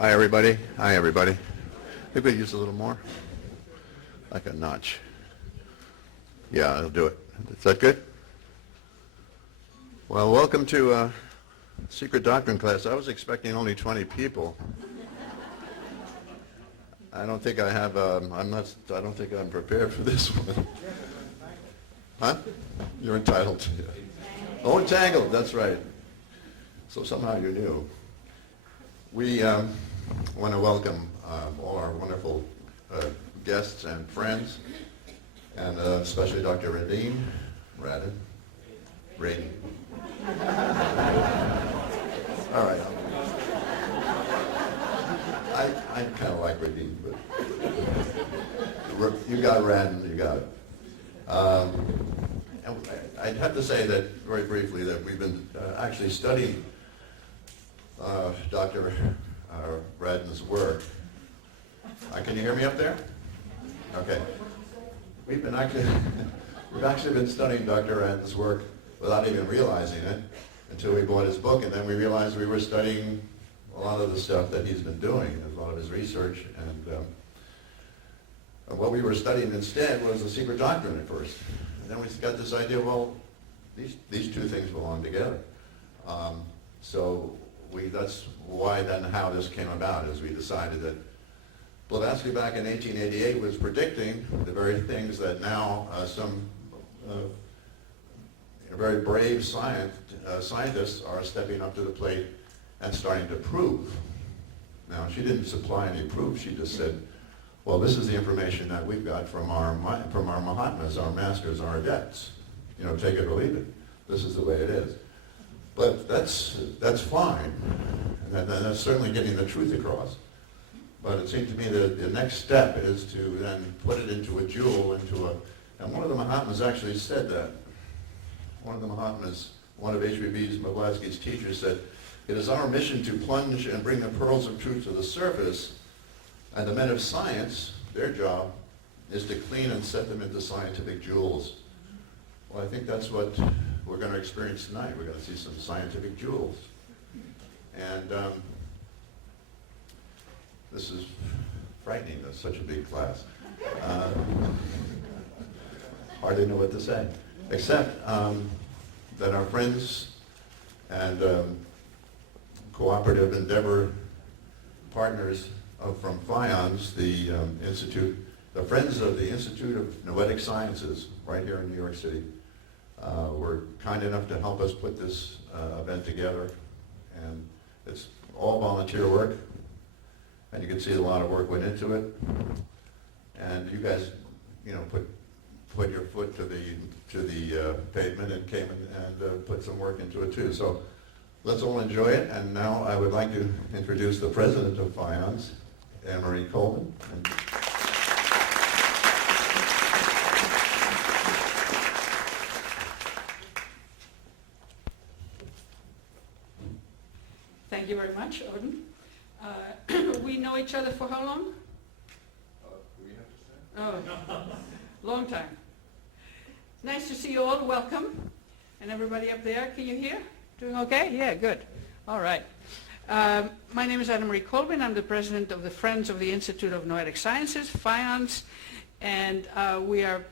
Hi, everybody. Hi, everybody. Maybe use a little more, like a notch. Yeah, I'll do it. Is that good? Well, welcome to Secret Doctrine class. I was expecting only 20 people. I don't think I have. I don't think I'm prepared for this one. Huh? You're entitled to. Oh, Entangled. That's right. So somehow you knew. We want to welcome all our wonderful guests and friends, and especially Dr. Radin. All right. I kind of like Radin, but you got Radin, you got it. And I'd have to say that very briefly that we've been actually studying Dr. Radin's work. Can you hear me up there? Okay. We've actually been studying Dr. Radin's work without even realizing it until we bought his book, and then we realized we were studying a lot of the stuff that he's been doing, a lot of his research, and what we were studying instead was the secret doctrine at first. And then we got this idea, well, these two things belong together. That's why then how this came about, is we decided that Blavatsky back in 1888 was predicting the very things that now some very brave scientists are stepping up to the plate and starting to prove. Now, she didn't supply any proof. She just said, well, this is the information that we've got from our Mahatmas, our masters, our adepts. Take it or leave it. This is the way it is. But that's fine, and that's certainly getting the truth across. But it seemed to me that the next step is to then put it into a jewel, and one of the Mahatmas actually said that. One of the Mahatmas, one of H.B. Blavatsky's teachers said, it is our mission to plunge and bring the pearls of truth to the surface, and the men of science, their job, is to clean and set them into scientific jewels. Well, I think that's what we're going to experience tonight. We're going to see some scientific jewels. And this is frightening. That's such a big class. Hardly know what to say, except that our friends and cooperative endeavor partners from FIONS, the Friends of the Institute of Noetic Sciences, right here in New York City, were kind enough to help us put this event together. And it's all volunteer work, and you can see a lot of work went into it. And you guys, put your foot to the pavement and came and put some work into it too. So let's all enjoy it. And now I would like to introduce the president of FIONS, Anne-Marie Coleman. Thank you very much, Odin. We know each other for how long? We have to say? Oh, long time. Nice to see you all. Welcome. And everybody up there, can you hear? Doing okay? Yeah, good. All right. My name is Anne-Marie Colvin. I'm the president of the Friends of the Institute of Noetic Sciences, FIONS, and we are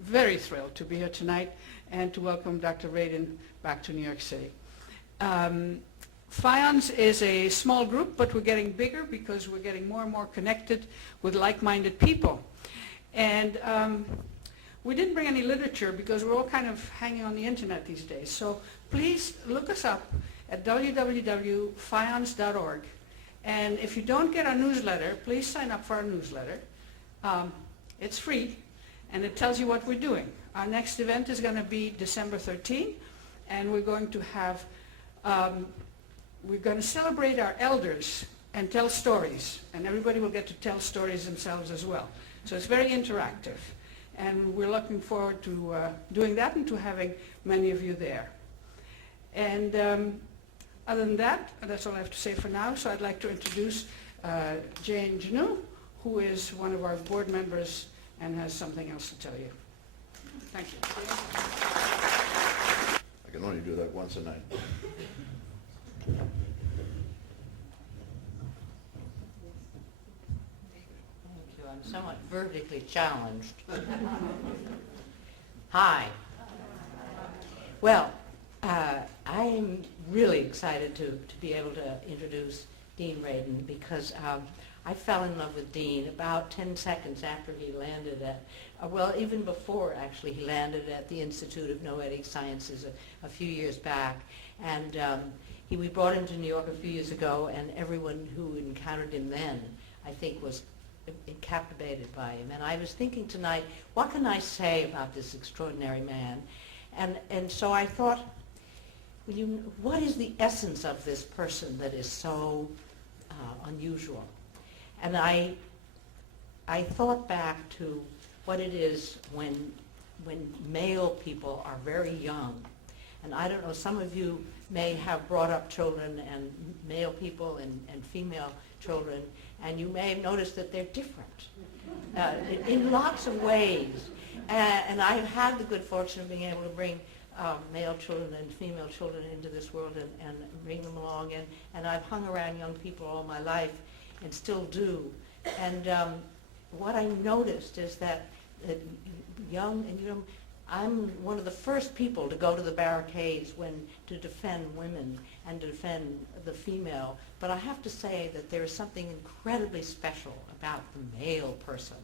very thrilled to be here tonight and to welcome Dr. Radin back to New York City. FIONS is a small group, but we're getting bigger because we're getting more and more connected with like-minded people. And we didn't bring any literature because we're all kind of hanging on the internet these days. So please look us up at www.fions.org. And if you don't get our newsletter, please sign up for our newsletter. It's free, and it tells you what we're doing. Our next event is going to be December 13, and we're going to have we're going to celebrate our elders and tell stories, and everybody will get to tell stories themselves as well. So it's very interactive, and we're looking forward to doing that and to having many of you there. And other than that, that's all I have to say for now. So I'd like to introduce Jane Janu, who is one of our board members and has something else to tell you. Thank you. I can only do that once a night. I'm somewhat vertically challenged. Hi. Well, I'm really excited to be able to introduce Dean Radin because I fell in love with Dean about 10 seconds after he landed at, well, even before actually he landed at the Institute of Noetic Sciences a few years back. And we brought him to New York a few years ago, and everyone who encountered him then, I think, was captivated by him. And I was thinking tonight, what can I say about this extraordinary man? And so I thought, what is the essence of this person that is so unusual? And I thought back to what it is when male people are very young. And I don't know, some of you may have brought up children, and male people and female children, and you may have noticed that they're different in lots of ways. And I've had the good fortune of being able to bring male children and female children into this world and bring them along. And I've hung around young people all my life and still do. And what I noticed is that young, and I'm one of the first people to go to the barricades to defend women and to defend the female. But I have to say that there is something incredibly special about the male person.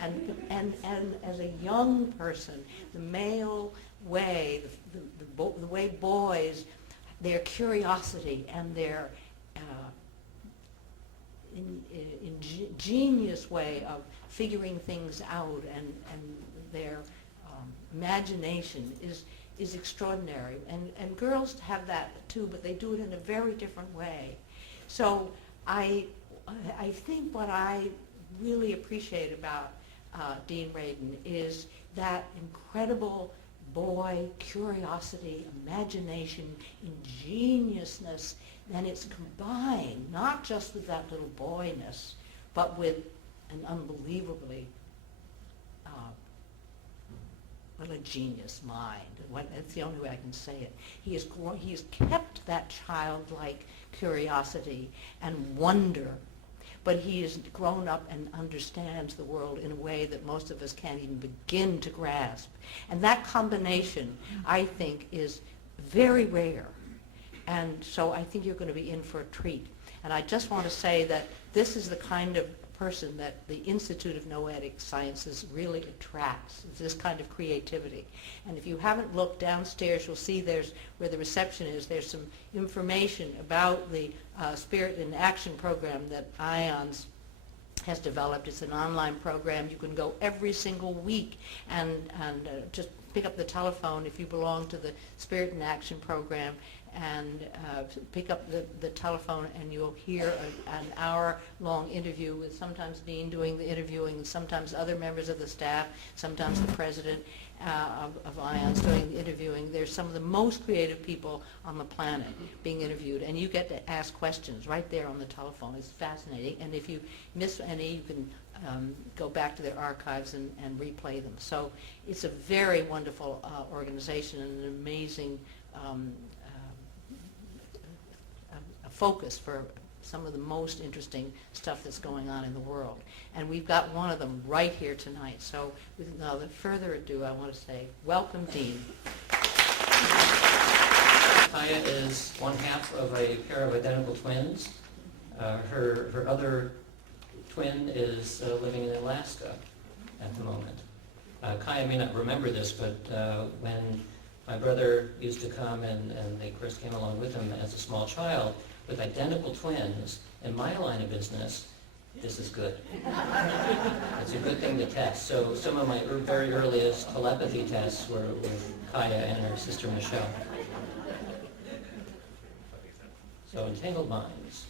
And as a young person, the male way, the way boys, their curiosity and their ingenious way of figuring things out and their imagination is extraordinary. And girls have that too, but they do it in a very different way. So I think what I really appreciate about Dean Radin is that incredible boy curiosity, imagination, ingeniousness, and it's combined not just with that little boyness, but with an unbelievably a genius mind. That's the only way I can say it. He has kept that childlike curiosity and wonder, but he has grown up and understands the world in a way that most of us can't even begin to grasp. And that combination, I think, is very rare. And so I think you're going to be in for a treat. And I just want to say that this is the kind of person that the Institute of Noetic Sciences really attracts, is this kind of creativity. And if you haven't looked downstairs, you'll see where the reception is, there's some information about the Spirit in Action program that IONS has developed. It's an online program. You can go every single week and just pick up the telephone if you belong to the Spirit in Action program, and pick up the telephone, and you'll hear an hour-long interview with sometimes Dean doing the interviewing, sometimes other members of the staff, sometimes the president of IONS doing the interviewing. There's some of the most creative people on the planet being interviewed, and you get to ask questions right there on the telephone. It's fascinating, and if you miss any, you can go back to their archives and replay them. So it's a very wonderful organization and an amazing focus for some of the most interesting stuff that's going on in the world. And we've got one of them right here tonight. So without further ado, I want to say, welcome, Dean. Kaya is one half of a pair of identical twins. Her other twin is living in Alaska at the moment. Kaya may not remember this, but when my brother used to come and they, of course, came along with him as a small child, with identical twins, in my line of business, this is good. It's a good thing to test. So some of my very earliest telepathy tests were with Kaya and her sister Michelle. So Entangled Minds.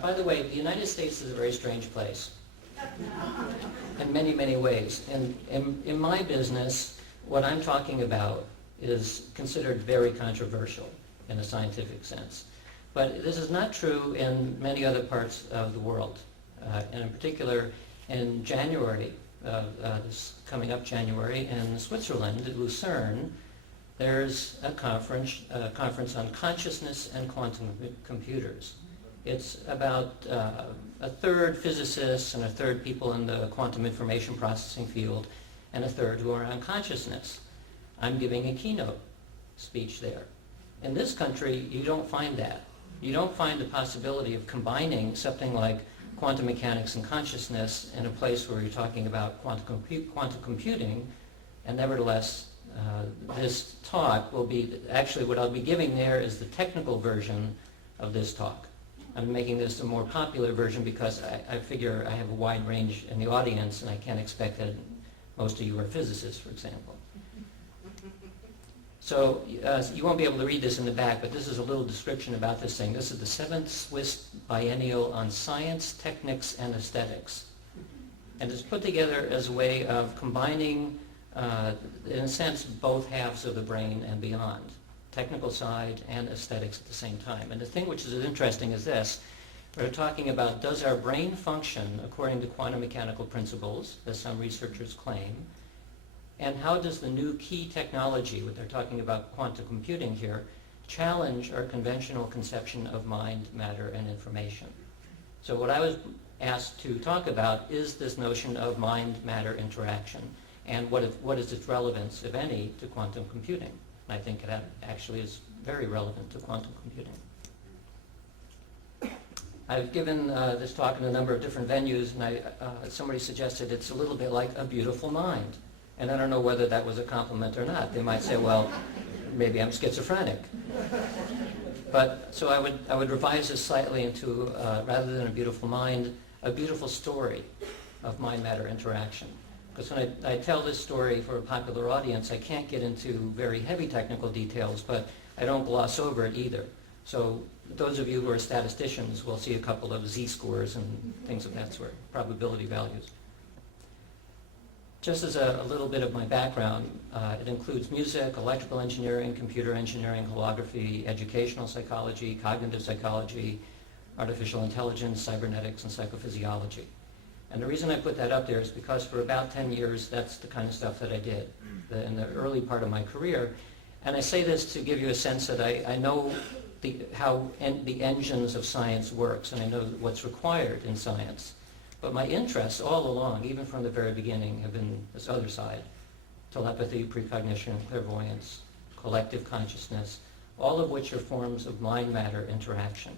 By the way, the United States is a very strange place in many, many ways. And in my business, what I'm talking about is considered very controversial in a scientific sense. But this is not true in many other parts of the world. And in particular, in January, this coming up January, in Switzerland, at Lucerne, there's a conference on consciousness and quantum computers. It's about a third physicists and a third people in the quantum information processing field and a third who are on consciousness. I'm giving a keynote speech there. In this country, you don't find that. You don't find the possibility of combining something like quantum mechanics and consciousness in a place where you're talking about quantum computing, and nevertheless, this talk will be, actually what I'll be giving there is the technical version of this talk. I'm making this a more popular version because I figure I have a wide range in the audience and I can't expect that most of you are physicists, for example. So you won't be able to read this in the back, but this is a little description about this thing. This is the 7th Swiss Biennial on Science, Techniques, and Aesthetics. And it's put together as a way of combining, in a sense, both halves of the brain and beyond. Technical side and aesthetics at the same time. And the thing which is interesting is this. We're talking about, does our brain function according to quantum mechanical principles, as some researchers claim, and how does the new key technology, what they're talking about quantum computing here, challenge our conventional conception of mind, matter, and information? So what I was asked to talk about is this notion of mind-matter interaction, and what is its relevance, if any, to quantum computing. And I think that actually is very relevant to quantum computing. I've given this talk in a number of different venues, and somebody suggested it's a little bit like a beautiful mind. And I don't know whether that was a compliment or not. They might say, well, maybe I'm schizophrenic. But so I would revise this slightly into, rather than a beautiful mind, a beautiful story of mind-matter interaction. Because when I tell this story for a popular audience, I can't get into very heavy technical details, but I don't gloss over it either. So those of you who are statisticians will see a couple of z-scores and things of that sort, probability values. Just as a little bit of my background, it includes music, electrical engineering, computer engineering, holography, educational psychology, cognitive psychology, artificial intelligence, cybernetics, and psychophysiology. And the reason I put that up there is because for about 10 years, that's the kind of stuff that I did in the early part of my career. And I say this to give you a sense that I know how the engines of science works, and I know what's required in science. But my interests all along, even from the very beginning, have been this other side: telepathy, precognition, clairvoyance, collective consciousness, all of which are forms of mind-matter interaction.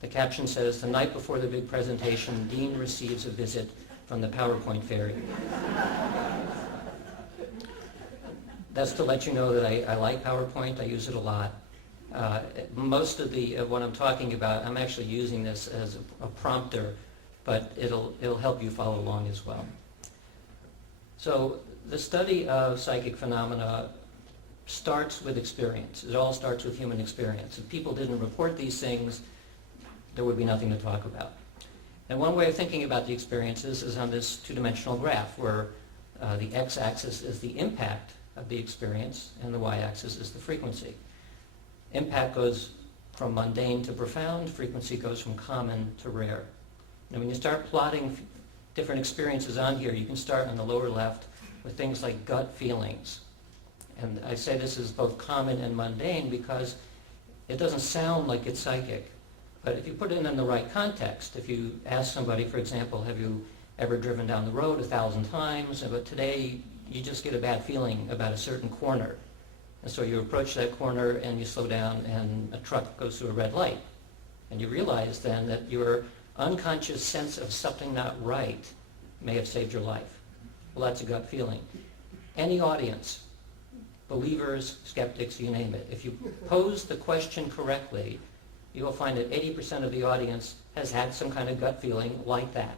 The caption says, the night before the big presentation, Dean receives a visit from the PowerPoint fairy. That's to let you know that I like PowerPoint. I use it a lot. Most of what I'm talking about, I'm actually using this as a prompter, but it'll help you follow along as well. So the study of psychic phenomena starts with experience. It all starts with human experience. If people didn't report these things, there would be nothing to talk about. And one way of thinking about the experiences is on this two-dimensional graph where the x-axis is the impact of the experience and the y-axis is the frequency. Impact goes from mundane to profound, frequency goes from common to rare. And when you start plotting different experiences on here, you can start on the lower left with things like gut feelings. And I say this is both common and mundane because it doesn't sound like it's psychic. But if you put it in the right context, if you ask somebody, for example, have you ever driven down the road 1,000 times, but today you just get a bad feeling about a certain corner. And so you approach that corner and you slow down and a truck goes through a red light. And you realize then that your unconscious sense of something not right may have saved your life. Well, that's a gut feeling. Any audience, believers, skeptics, you name it, if you pose the question correctly, you will find that 80% of the audience has had some kind of gut feeling like that.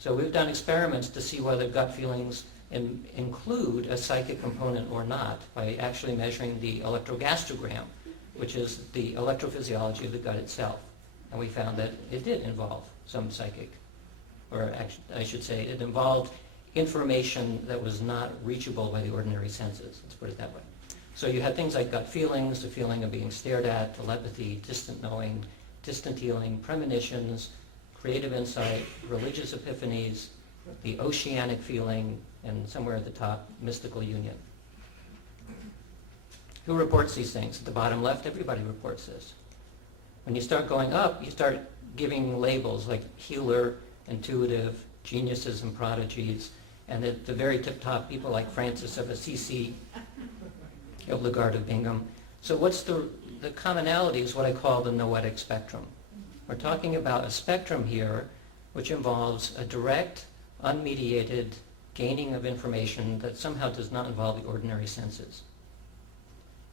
So we've done experiments to see whether gut feelings include a psychic component or not by actually measuring the electrogastrogram, which is the electrophysiology of the gut itself. And we found that it did involve some psychic, or actually, I should say, it involved information that was not reachable by the ordinary senses. Let's put it that way. So you had things like gut feelings, the feeling of being stared at, telepathy, distant knowing, distant healing, premonitions, creative insight, religious epiphanies, the oceanic feeling, and somewhere at the top, mystical union. Who reports these things? At the bottom left, everybody reports this. When you start going up, you start giving labels like healer, intuitive, geniuses and prodigies, and at the very tip top, people like Francis of Assisi, Hildegard of Bingen. So what's the commonality is what I call the noetic spectrum. We're talking about a spectrum here which involves a direct, unmediated gaining of information that somehow does not involve the ordinary senses.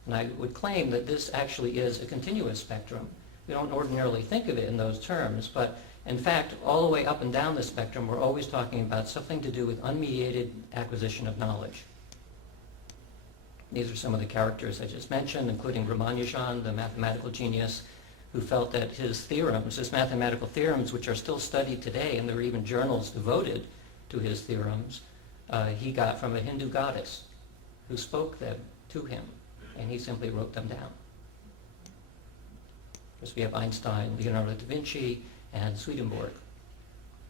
And I would claim that this actually is a continuous spectrum. We don't ordinarily think of it in those terms, but in fact, all the way up and down the spectrum, we're always talking about something to do with unmediated acquisition of knowledge. These are some of the characters I just mentioned, including Ramanujan, the mathematical genius, who felt that his theorems, his mathematical theorems, which are still studied today, and there are even journals devoted to his theorems, he got from a Hindu goddess who spoke them to him, and he simply wrote them down. Of course, we have Einstein, Leonardo da Vinci, and Swedenborg.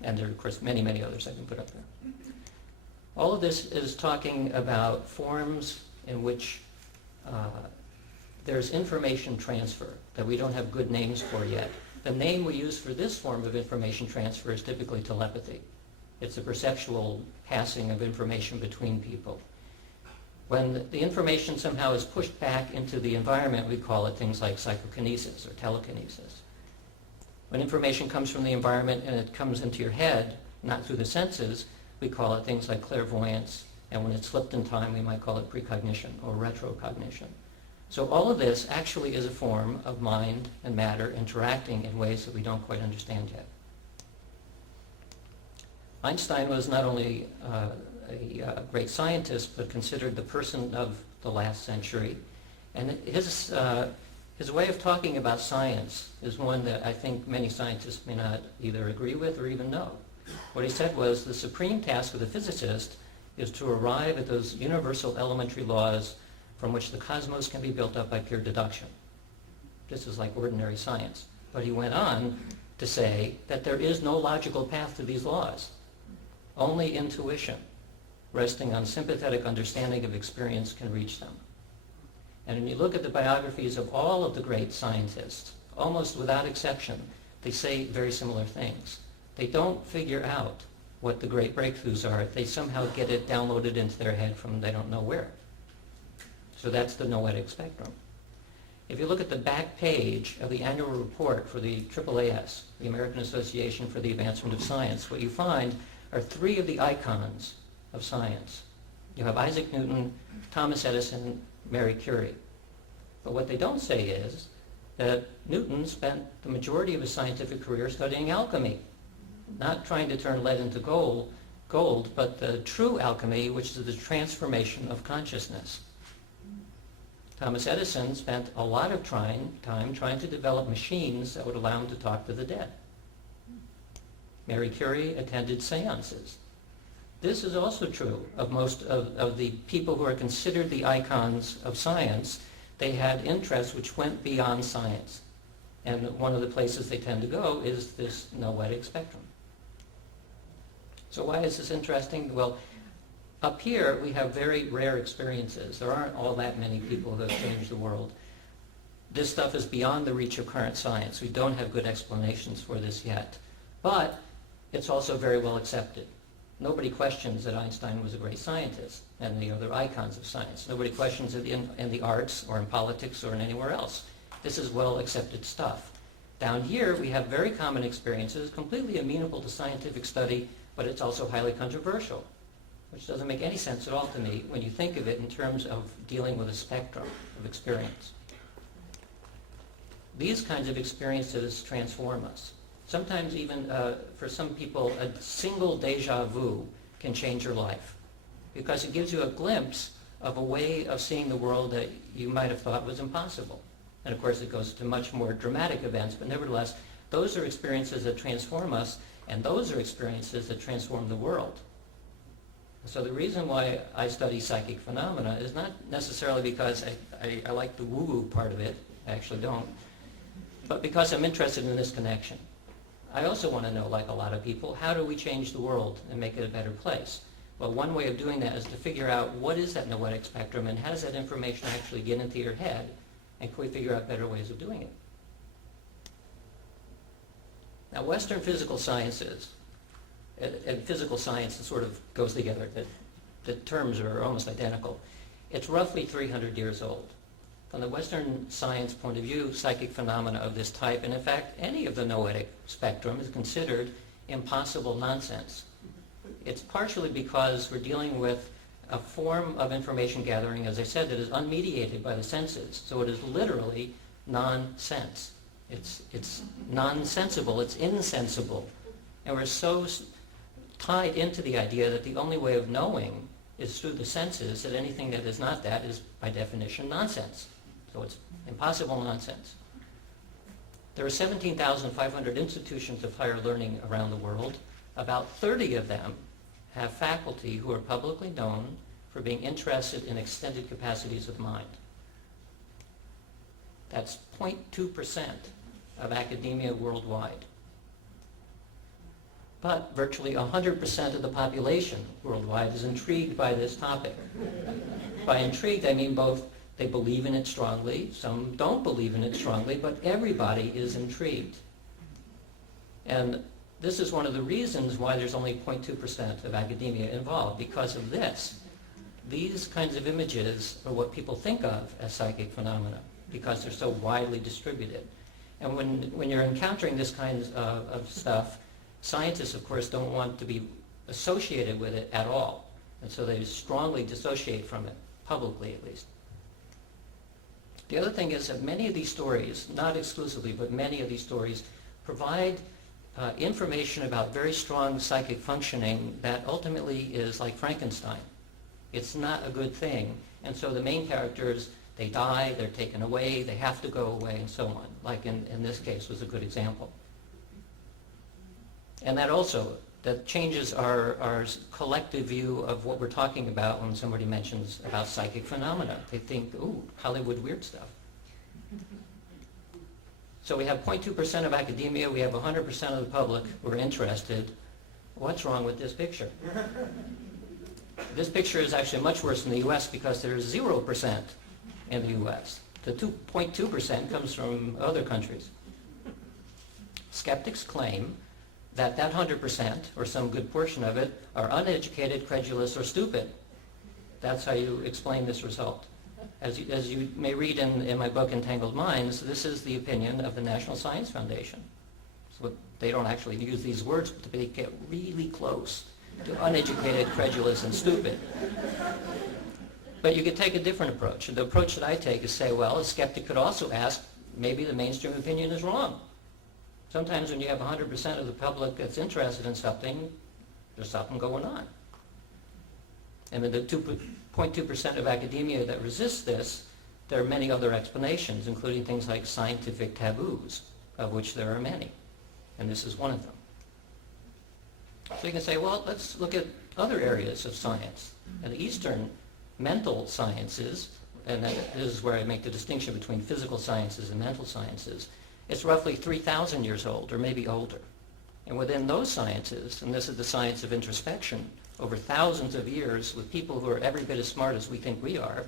And there are, of course, many, many others I can put up there. All of this is talking about forms in which there's information transfer that we don't have good names for yet. The name we use for this form of information transfer is typically telepathy. It's a perceptual passing of information between people. When the information somehow is pushed back into the environment, we call it things like psychokinesis or telekinesis. When information comes from the environment and it comes into your head, not through the senses, we call it things like clairvoyance, and when it's slipped in time, we might call it precognition or retrocognition. So all of this actually is a form of mind and matter interacting in ways that we don't quite understand yet. Einstein was not only a great scientist, but considered the person of the last century. And his way of talking about science is one that I think many scientists may not either agree with or even know. What he said was the supreme task of the physicist is to arrive at those universal elementary laws from which the cosmos can be built up by pure deduction. This is like ordinary science. But he went on to say that there is no logical path to these laws. Only intuition, resting on sympathetic understanding of experience, can reach them. And when you look at the biographies of all of the great scientists, almost without exception, they say very similar things. They don't figure out what the great breakthroughs are. They somehow get it downloaded into their head from they don't know where. So that's the noetic spectrum. If you look at the back page of the annual report for the AAAS, the American Association for the Advancement of Science, what you find are three of the icons of science. You have Isaac Newton, Thomas Edison, Marie Curie. But what they don't say is that Newton spent the majority of his scientific career studying alchemy, not trying to turn lead into gold, but the true alchemy, which is the transformation of consciousness. Thomas Edison spent a lot of time trying to develop machines that would allow him to talk to the dead. Marie Curie attended seances. This is also true of most of the people who are considered the icons of science. They had interests which went beyond science. And one of the places they tend to go is this noetic spectrum. So why is this interesting? Well, up here we have very rare experiences. There aren't all that many people who have changed the world. This stuff is beyond the reach of current science. We don't have good explanations for this yet. But it's also very well accepted. Nobody questions that Einstein was a great scientist and the other icons of science. Nobody questions it in the arts or in politics or in anywhere else. This is well accepted stuff. Down here we have very common experiences, completely amenable to scientific study, but it's also highly controversial, which doesn't make any sense at all to me when you think of it in terms of dealing with a spectrum of experience. These kinds of experiences transform us. Sometimes even for some people, a single deja vu can change your life because it gives you a glimpse of a way of seeing the world that you might have thought was impossible. And of course it goes to much more dramatic events, but nevertheless, those are experiences that transform us, and those are experiences that transform the world. So the reason why I study psychic phenomena is not necessarily because I like the woo-woo part of it, I actually don't, but because I'm interested in this connection. I also want to know, like a lot of people, how do we change the world and make it a better place? Well, one way of doing that is to figure out what is that noetic spectrum and how does that information actually get into your head, and can we figure out better ways of doing it? Now, Western physical sciences, and physical science sort of goes together, the terms are almost identical. It's roughly 300 years old. From the Western science point of view, psychic phenomena of this type, and in fact, any of the noetic spectrum is considered impossible nonsense. It's partially because we're dealing with a form of information gathering, as I said, that is unmediated by the senses. So it is literally nonsense. It's nonsensible, it's insensible. And we're so tied into the idea that the only way of knowing is through the senses, that anything that is not that is, by definition, nonsense. So it's impossible nonsense. There are 17,500 institutions of higher learning around the world. About 30 of them have faculty who are publicly known for being interested in extended capacities of mind. That's 0.2% of academia worldwide. But virtually 100% of the population worldwide is intrigued by this topic. By intrigued, I mean both they believe in it strongly, some don't believe in it strongly, but everybody is intrigued. And this is one of the reasons why there's only 0.2% of academia involved, because of this. These kinds of images are what people think of as psychic phenomena, because they're so widely distributed. And when you're encountering this kind of stuff, scientists, of course, don't want to be associated with it at all. And so they strongly dissociate from it, publicly at least. The other thing is that many of these stories, not exclusively, but many of these stories, provide information about very strong psychic functioning that ultimately is like Frankenstein. It's not a good thing. And so the main characters, they die, they're taken away, they have to go away, and so on. Like in this case was a good example. And that also, that changes our collective view of what we're talking about when somebody mentions about psychic phenomena. They think, ooh, Hollywood weird stuff. So we have 0.2% of academia, we have 100% of the public who are interested. What's wrong with this picture? This picture is actually much worse in the US because there's 0% in the US. The 2.2% comes from other countries. Skeptics claim that 100%, or some good portion of it, are uneducated, credulous, or stupid. That's how you explain this result. As you may read in my book, Entangled Minds, this is the opinion of the National Science Foundation. So they don't actually use these words, but they get really close to uneducated, credulous, and stupid. But you could take a different approach. And the approach that I take is say, well, a skeptic could also ask, maybe the mainstream opinion is wrong. Sometimes when you have 100% of the public that's interested in something, there's something going on. And in the 2.2% of academia that resists this, there are many other explanations, including things like scientific taboos, of which there are many. And this is one of them. So you can say, well, let's look at other areas of science. And the Eastern mental sciences, and this is where I make the distinction between physical sciences and mental sciences, it's roughly 3,000 years old, or maybe older. And within those sciences, and this is the science of introspection, over thousands of years with people who are every bit as smart as we think we are,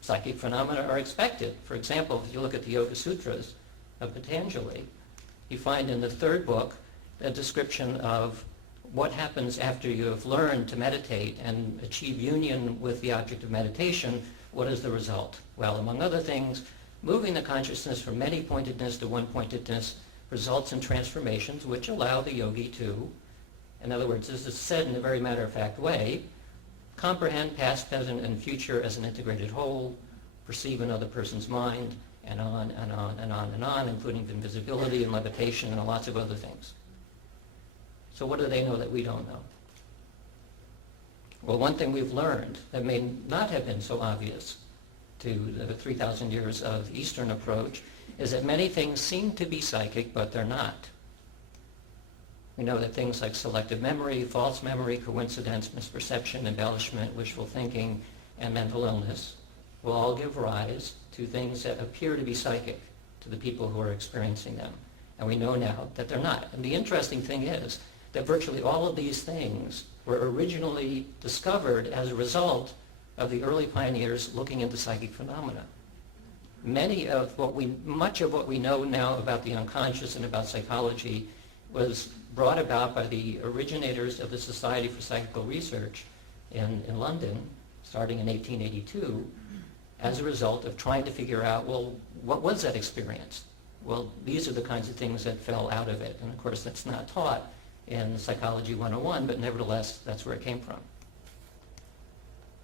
psychic phenomena are expected. For example, if you look at the Yoga Sutras of Patanjali, you find in the third book a description of what happens after you have learned to meditate and achieve union with the object of meditation. What is the result? Well, among other things, moving the consciousness from many-pointedness to one-pointedness results in transformations which allow the yogi to, in other words, this is said in a very matter-of-fact way, comprehend past, present, and future as an integrated whole, perceive another person's mind, and on and on and on and on, including invisibility and levitation and lots of other things. So what do they know that we don't know? Well, one thing we've learned that may not have been so obvious to the 3,000 years of Eastern approach is that many things seem to be psychic, but they're not. We know that things like selective memory, false memory, coincidence, misperception, embellishment, wishful thinking, and mental illness will all give rise to things that appear to be psychic to the people who are experiencing them. And we know now that they're not. And the interesting thing is that virtually all of these things were originally discovered as a result of the early pioneers looking into psychic phenomena. Much of what we know now about the unconscious and about psychology was brought about by the originators of the Society for Psychical Research in London, starting in 1882, as a result of trying to figure out, well, what was that experience? Well, these are the kinds of things that fell out of it. And of course, that's not taught in Psychology 101, but nevertheless, that's where it came from.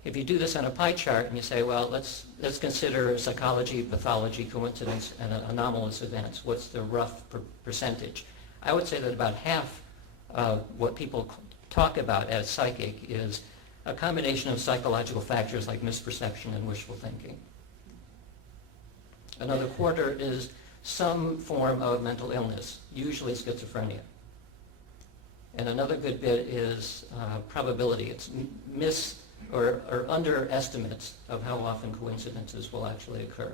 If you do this on a pie chart and you say, well, let's consider psychology, pathology, coincidence, and anomalous events, what's the rough percentage? I would say that about half of what people talk about as psychic is a combination of psychological factors like misperception and wishful thinking. Another quarter is some form of mental illness, usually schizophrenia. And another good bit is probability. It's or underestimates of how often coincidences will actually occur.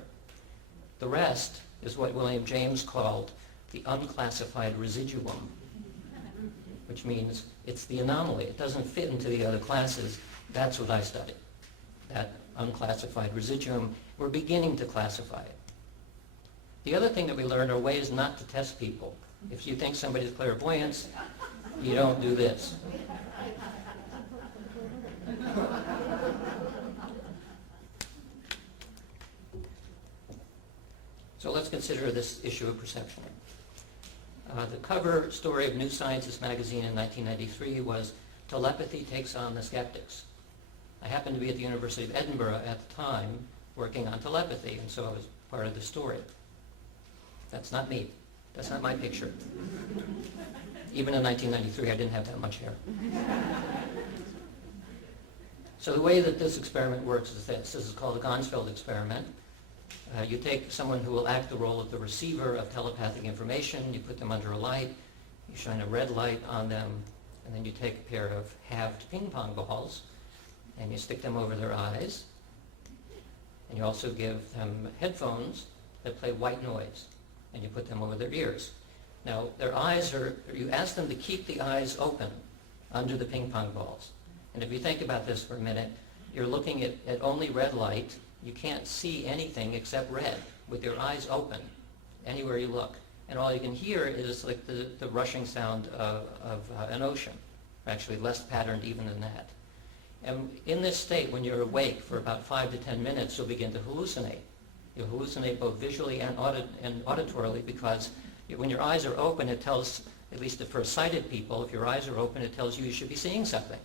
The rest is what William James called the unclassified residuum, which means it's the anomaly. It doesn't fit into the other classes. That's what I study, that unclassified residuum. We're beginning to classify it. The other thing that we learned are ways not to test people. If you think somebody's clairvoyance, you don't do this. So let's consider this issue of perception. The cover story of New Scientist magazine in 1993 was Telepathy Takes on the Skeptics. I happened to be at the University of Edinburgh at the time working on telepathy, and so I was part of the story. That's not me. That's not my picture. Even in 1993, I didn't have that much hair. So the way that this experiment works is this. This is called the Gonsfeld experiment. You take someone who will act the role of the receiver of telepathic information, you put them under a light, you shine a red light on them, and then you take a pair of halved ping pong balls, and you stick them over their eyes, and you also give them headphones that play white noise, and you put them over their ears. Now, their eyes you ask them to keep the eyes open under the ping pong balls. And if you think about this for a minute, you're looking at only red light. You can't see anything except red with your eyes open anywhere you look. And all you can hear is like the rushing sound of an ocean, actually less patterned even than that. And in this state, when you're awake for about 5 to 10 minutes, you'll begin to hallucinate. You'll hallucinate both visually and auditorily, because when your eyes are open, it tells, at least for sighted people, if your eyes are open, it tells you should be seeing something.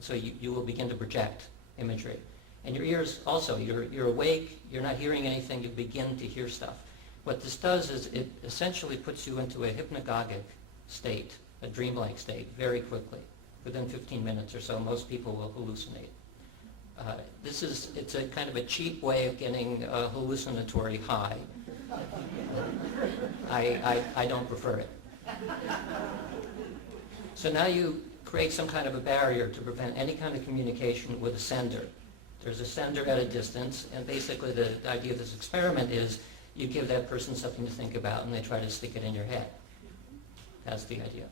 So you will begin to project imagery. And your ears also, you're awake, you're not hearing anything, you begin to hear stuff. What this does is it essentially puts you into a hypnagogic state, a dreamlike state, very quickly. Within 15 minutes or so, most people will hallucinate. It's a kind of a cheap way of getting a hallucinatory high. I don't prefer it. So now you create some kind of a barrier to prevent any kind of communication with a sender. There's a sender at a distance, and basically the idea of this experiment is you give that person something to think about and they try to stick it in your head. That's the idea.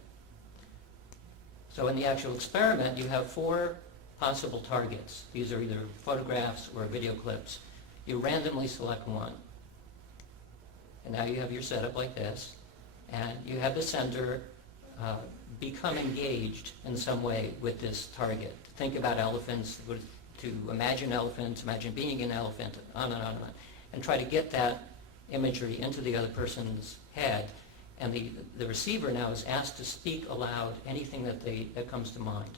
So in the actual experiment, you have 4 possible targets. These are either photographs or video clips. You randomly select one. And now you have your setup like this, and you have the sender become engaged in some way with this target. Think about elephants, to imagine elephants, imagine being an elephant, on and on and on, and try to get that imagery into the other person's head. And the receiver now is asked to speak aloud anything that comes to mind.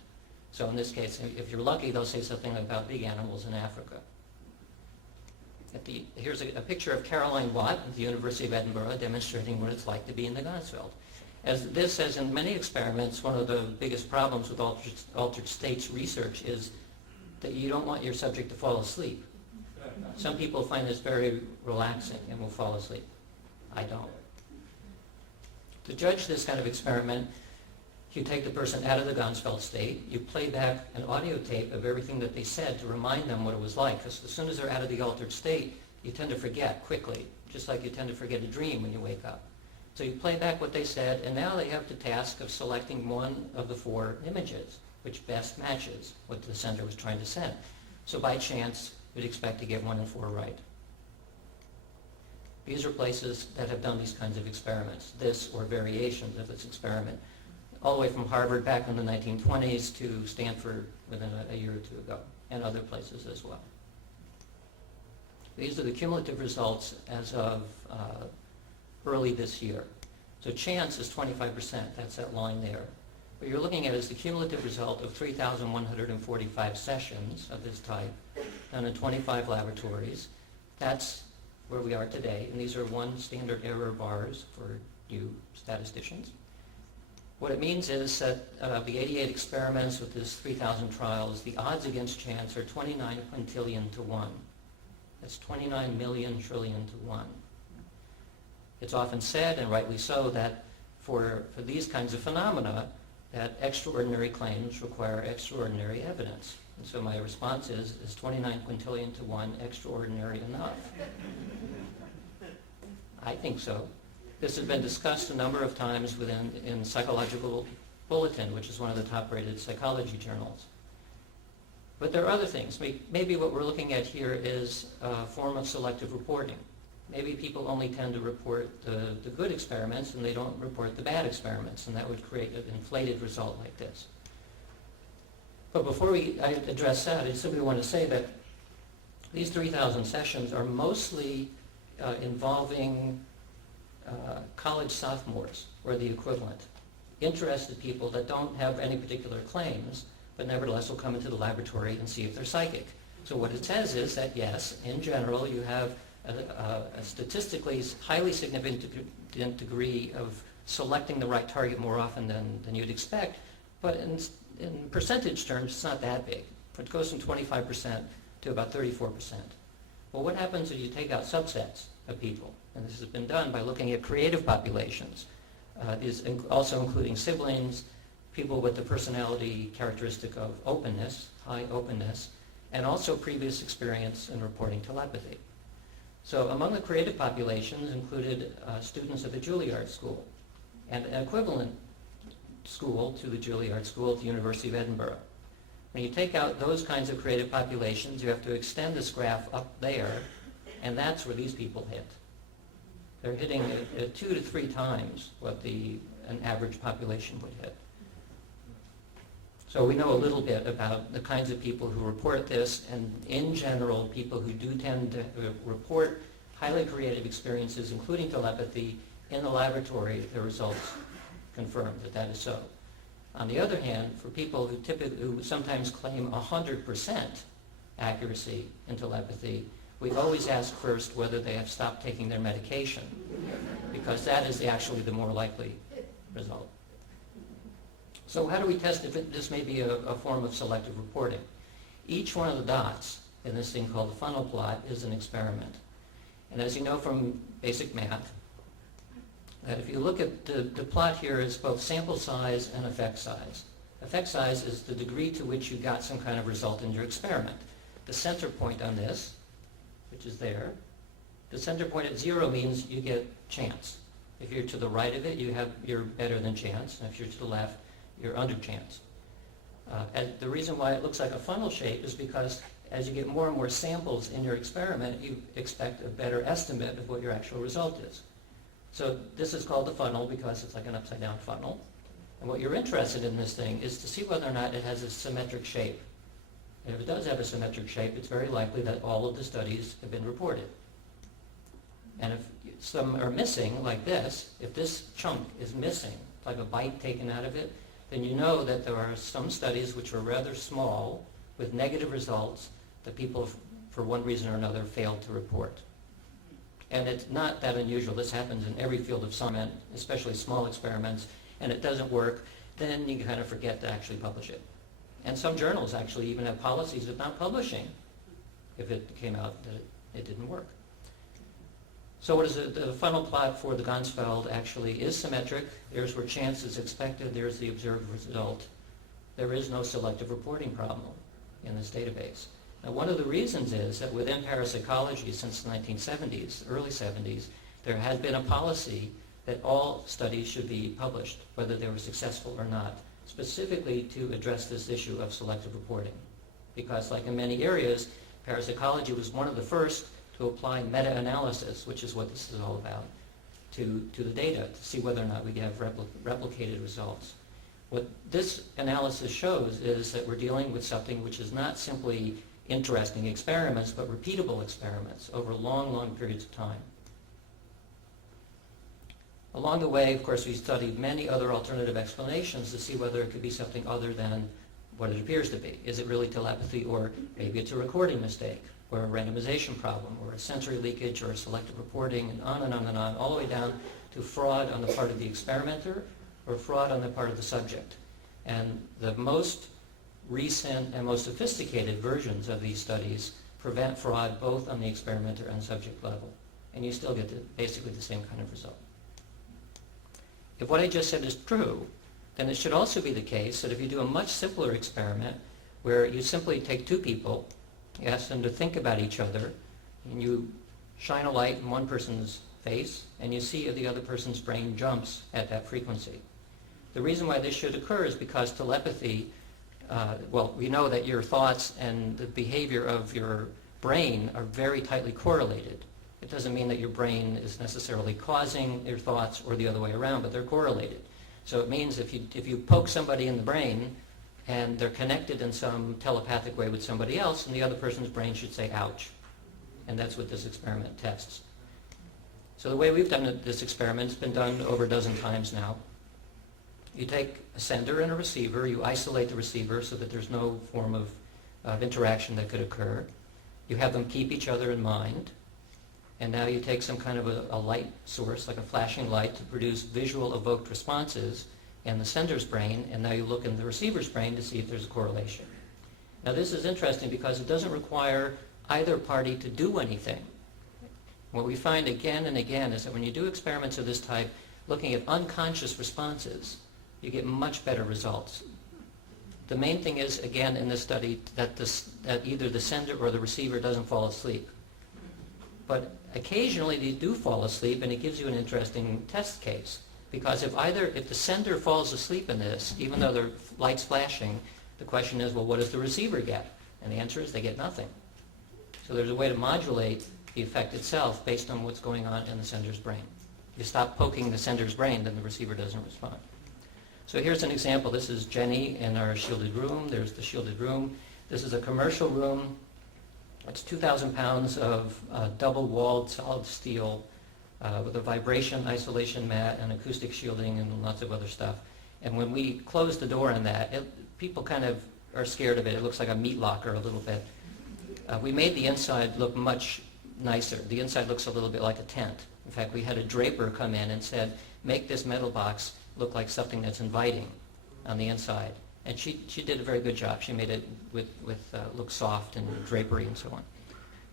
So in this case, if you're lucky, they'll say something about big animals in Africa. Here's a picture of Caroline Watt at the University of Edinburgh demonstrating what it's like to be in the Gonsfeld. As in many experiments, one of the biggest problems with altered states research is that you don't want your subject to fall asleep. Some people find this very relaxing and will fall asleep. I don't. To judge this kind of experiment, you take the person out of the Gonsfeld state, you play back an audio tape of everything that they said to remind them what it was like, because as soon as they're out of the altered state, you tend to forget quickly, just like you tend to forget a dream when you wake up. So you play back what they said, and now they have the task of selecting one of the 4 images, which best matches what the sender was trying to send. So by chance, you'd expect to get 1 and 4 right. These are places that have done these kinds of experiments, this or variations of this experiment, all the way from Harvard back in the 1920s to Stanford within a year or two ago, and other places as well. These are the cumulative results as of early this year. So chance is 25%, that's that line there. What you're looking at is the cumulative result of 3,145 sessions of this type done in 25 laboratories. That's where we are today, and these are 1 standard error bars for you statisticians. What it means is that the 88 experiments with this 3,000 trials, the odds against chance are 29 quintillion to 1. That's 29 million trillion to 1. It's often said, and rightly so, that for these kinds of phenomena, that extraordinary claims require extraordinary evidence. And so my response is 29 quintillion to 1 extraordinary enough? I think so. This has been discussed a number of times in Psychological Bulletin, which is one of the top-rated psychology journals. But there are other things. Maybe what we're looking at here is a form of selective reporting. Maybe people only tend to report the good experiments and they don't report the bad experiments, and that would create an inflated result like this. But before I address that, I simply want to say that these 3,000 sessions are mostly involving college sophomores, or the equivalent. Interested people that don't have any particular claims, but nevertheless will come into the laboratory and see if they're psychic. So what it says is that yes, in general, you have a statistically highly significant degree of selecting the right target more often than you'd expect, but in percentage terms, it's not that big. It goes from 25% to about 34%. Well, what happens if you take out subsets of people? And this has been done by looking at creative populations, also including siblings, people with the personality characteristic of openness, high openness, and also previous experience in reporting telepathy. So among the creative populations included students at the Juilliard School, and an equivalent school to the Juilliard School at the University of Edinburgh. When you take out those kinds of creative populations, you have to extend this graph up there, and that's where these people hit. They're hitting at 2 to 3 times what an average population would hit. So we know a little bit about the kinds of people who report this, and in general, people who do tend to report highly creative experiences, including telepathy, in the laboratory, the results confirm that is so. On the other hand, for people who sometimes claim 100% accuracy in telepathy, we always ask first whether they have stopped taking their medication, because that is actually the more likely result. So how do we test if this may be a form of selective reporting? Each one of the dots in this thing called the funnel plot is an experiment. And as you know from basic math, that if you look at the plot here is both sample size and effect size. Effect size is the degree to which you got some kind of result in your experiment. The center point on this, which is there, the center point at 0 means you get chance. If you're to the right of it, you're better than chance, and if you're to the left, you're under chance. And the reason why it looks like a funnel shape is because as you get more and more samples in your experiment, you expect a better estimate of what your actual result is. So this is called the funnel because it's like an upside down funnel. And what you're interested in this thing is to see whether or not it has a symmetric shape. And if it does have a symmetric shape, it's very likely that all of the studies have been reported. And if some are missing, like this, if this chunk is missing, like a bite taken out of it, then you know that there are some studies which are rather small with negative results that people, for one reason or another, failed to report. And it's not that unusual. This happens in every field of science, especially small experiments, and it doesn't work, then you kind of forget to actually publish it. And some journals actually even have policies of not publishing if it came out that it didn't work. So what is it? The funnel plot for the Ganzfeld actually is symmetric. There's where chance is expected. There's the observed result. There is no selective reporting problem in this database. Now, one of the reasons is that within parapsychology since the 1970s, early 70s, there had been a policy that all studies should be published, whether they were successful or not, specifically to address this issue of selective reporting. Because like in many areas, parapsychology was one of the first to apply meta-analysis, which is what this is all about, to the data to see whether or not we have replicated results. What this analysis shows is that we're dealing with something which is not simply interesting experiments, but repeatable experiments over long, long periods of time. Along the way, of course, we studied many other alternative explanations to see whether it could be something other than what it appears to be. Is it really telepathy, or maybe it's a recording mistake, or a randomization problem, or a sensory leakage, or a selective reporting, and on and on and on, all the way down to fraud on the part of the experimenter, or fraud on the part of the subject. And the most recent and most sophisticated versions of these studies prevent fraud both on the experimenter and subject level. And you still get basically the same kind of result. If what I just said is true, then it should also be the case that if you do a much simpler experiment where you simply take two people, you ask them to think about each other, and you shine a light in one person's face, and you see if the other person's brain jumps at that frequency. The reason why this should occur is because telepathy, we know that your thoughts and the behavior of your brain are very tightly correlated. It doesn't mean that your brain is necessarily causing your thoughts or the other way around, but they're correlated. So it means if you poke somebody in the brain and they're connected in some telepathic way with somebody else, and the other person's brain should say, ouch. And that's what this experiment tests. So the way we've done this experiment has been done over a dozen times now. You take a sender and a receiver, you isolate the receiver so that there's no form of interaction that could occur. You have them keep each other in mind. And now you take some kind of a light source, like a flashing light, to produce visual evoked responses in the sender's brain, and now you look in the receiver's brain to see if there's a correlation. Now this is interesting because it doesn't require either party to do anything. What we find again and again is that when you do experiments of this type, looking at unconscious responses, you get much better results. The main thing is, again, in this study, that either the sender or the receiver doesn't fall asleep. But occasionally they do fall asleep, and it gives you an interesting test case. Because if the sender falls asleep in this, even though the light's flashing, the question is, well, what does the receiver get? And the answer is they get nothing. So there's a way to modulate the effect itself based on what's going on in the sender's brain. If you stop poking the sender's brain, then the receiver doesn't respond. So here's an example. This is Jenny in our shielded room. There's the shielded room. This is a commercial room. It's 2,000 pounds of double-walled solid steel with a vibration isolation mat and acoustic shielding and lots of other stuff. And when we close the door on that, people kind of are scared of it. It looks like a meat locker a little bit. We made the inside look much nicer. The inside looks a little bit like a tent. In fact, we had a draper come in and said, make this metal box look like something that's inviting on the inside. And she did a very good job. She made it look soft and drapery and so on.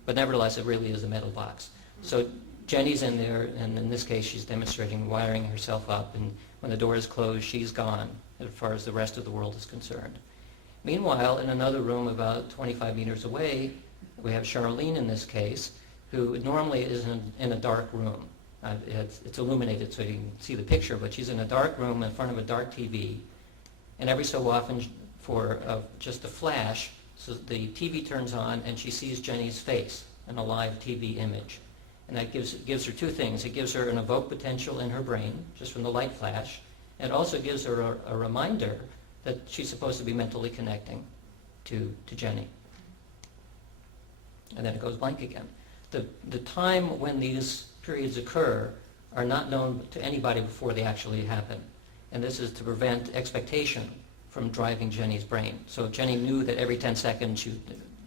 But nevertheless, it really is a metal box. So Jenny's in there, and in this case, she's demonstrating wiring herself up. And when the door is closed, she's gone as far as the rest of the world is concerned. Meanwhile, in another room about 25 meters away, we have Charlene in this case, who normally is in a dark room. It's illuminated so you can see the picture, but she's in a dark room in front of a dark TV. And every so often, for just a flash, so the TV turns on and she sees Jenny's face in a live TV image. And that gives her two things. It gives her an evoked potential in her brain, just from the light flash. And it also gives her a reminder that she's supposed to be mentally connecting to Jenny. And then it goes blank again. The time when these periods occur are not known to anybody before they actually happen. And this is to prevent expectation from driving Jenny's brain. So if Jenny knew that every 10 seconds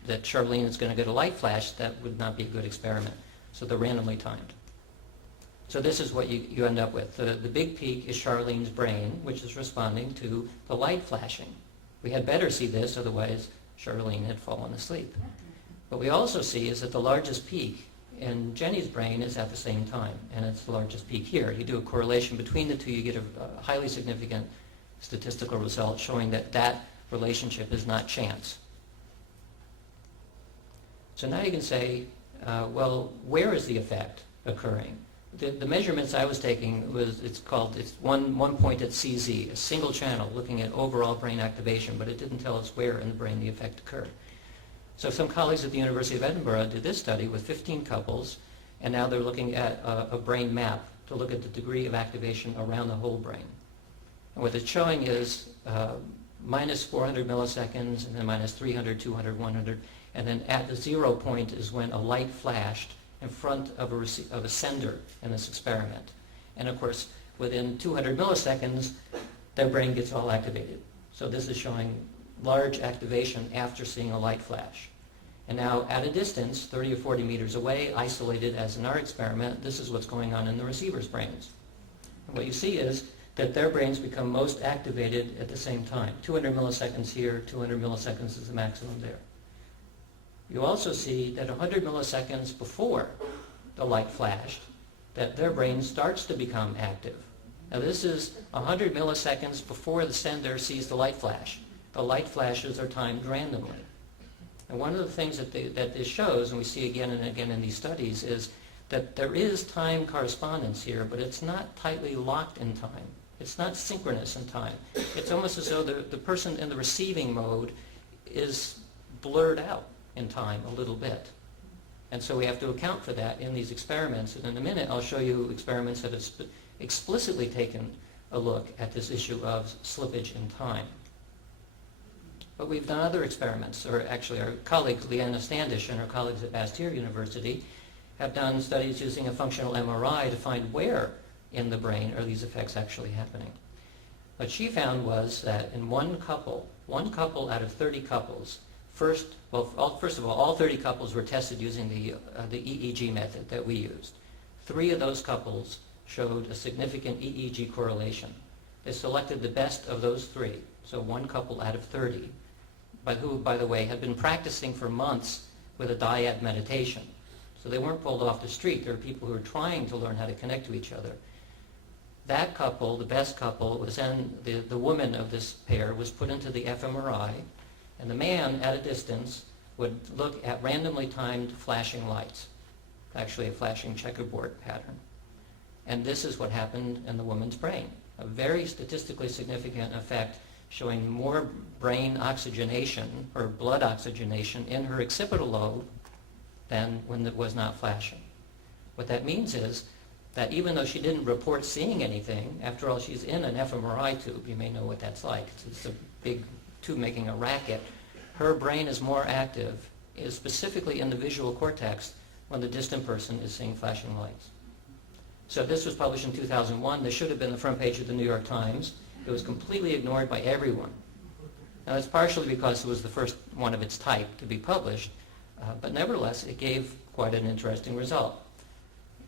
that Charlene is going to get a light flash, that would not be a good experiment. So they're randomly timed. So this is what you end up with. The big peak is Charlene's brain, which is responding to the light flashing. We had better see this, otherwise Charlene had fallen asleep. What we also see is that the largest peak in Jenny's brain is at the same time, and it's the largest peak here. You do a correlation between the two, you get a highly significant statistical result showing that relationship is not chance. So now you can say, well, where is the effect occurring? The measurements I was taking it's one point at CZ, a single channel looking at overall brain activation, but it didn't tell us where in the brain the effect occurred. So some colleagues at the University of Edinburgh did this study with 15 couples, and now they're looking at a brain map to look at the degree of activation around the whole brain. And what it's showing is minus 400 milliseconds, and then minus 300, 200, 100, and then at the 0 point is when a light flashed in front of a sender in this experiment. And of course, within 200 milliseconds, their brain gets all activated. So this is showing large activation after seeing a light flash. And now at a distance, 30 or 40 meters away, isolated as in our experiment, this is what's going on in the receiver's brains. And what you see is that their brains become most activated at the same time. 200 milliseconds here, 200 milliseconds is the maximum there. You also see that 100 milliseconds before the light flashed, that their brain starts to become active. Now this is 100 milliseconds before the sender sees the light flash. The light flashes are timed randomly. And one of the things that this shows, and we see again and again in these studies, is that there is time correspondence here, but it's not tightly locked in time. It's not synchronous in time. It's almost as though the person in the receiving mode is blurred out in time a little bit. And so we have to account for that in these experiments. And in a minute, I'll show you experiments that have explicitly taken a look at this issue of slippage in time. But we've done other experiments, or actually our colleagues, Leanna Standish and her colleagues at Bastyr University, have done studies using a functional MRI to find where in the brain are these effects actually happening. What she found was that in one couple out of 30 couples, first of all, all 30 couples were tested using the EEG method that we used. 3 of those couples showed a significant EEG correlation. They selected the best of those 3, so one couple out of 30, but who, by the way, had been practicing for months with a dyad meditation. So they weren't pulled off the street. There were people who were trying to learn how to connect to each other. That couple, the best couple, was then the woman of this pair was put into the fMRI, and the man at a distance would look at randomly timed flashing lights, actually a flashing checkerboard pattern. And this is what happened in the woman's brain. A very statistically significant effect showing more brain oxygenation or blood oxygenation in her occipital lobe than when it was not flashing. What that means is that even though she didn't report seeing anything, after all, she's in an fMRI tube. You may know what that's like. It's a big tube making a racket. Her brain is more active, is specifically in the visual cortex, when the distant person is seeing flashing lights. So this was published in 2001. This should have been the front page of the New York Times. It was completely ignored by everyone. Now, it's partially because it was the first one of its type to be published, but nevertheless, it gave quite an interesting result.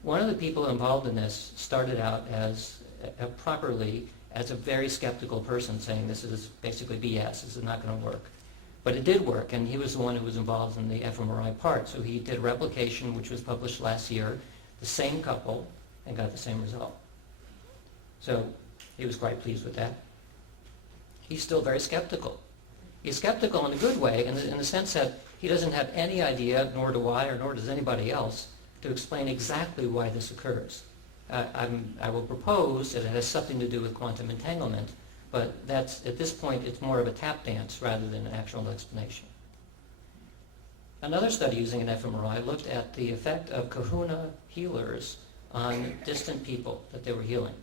One of the people involved in this started out as a very skeptical person, saying this is basically BS, this is not going to work. But it did work, and he was the one who was involved in the fMRI part. So he did replication, which was published last year, the same couple, and got the same result. So he was quite pleased with that. He's still very skeptical. He's skeptical in a good way, in the sense that he doesn't have any idea, nor do I, or nor does anybody else, to explain exactly why this occurs. I will propose that it has something to do with quantum entanglement, but at this point it's more of a tap dance rather than an actual explanation. Another study using an fMRI looked at the effect of kahuna healers on distant people that they were healing.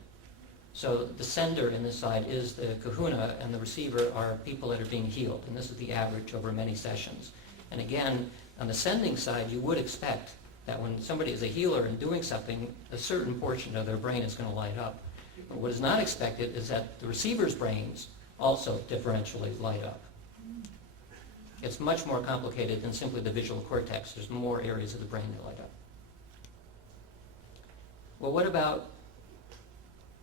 So the sender in this side is the kahuna, and the receiver are people that are being healed, and this is the average over many sessions. And again, on the sending side, you would expect that when somebody is a healer and doing something, a certain portion of their brain is going to light up. But what is not expected is that the receiver's brains also differentially light up. It's much more complicated than simply the visual cortex. There's more areas of the brain that light up. Well, what about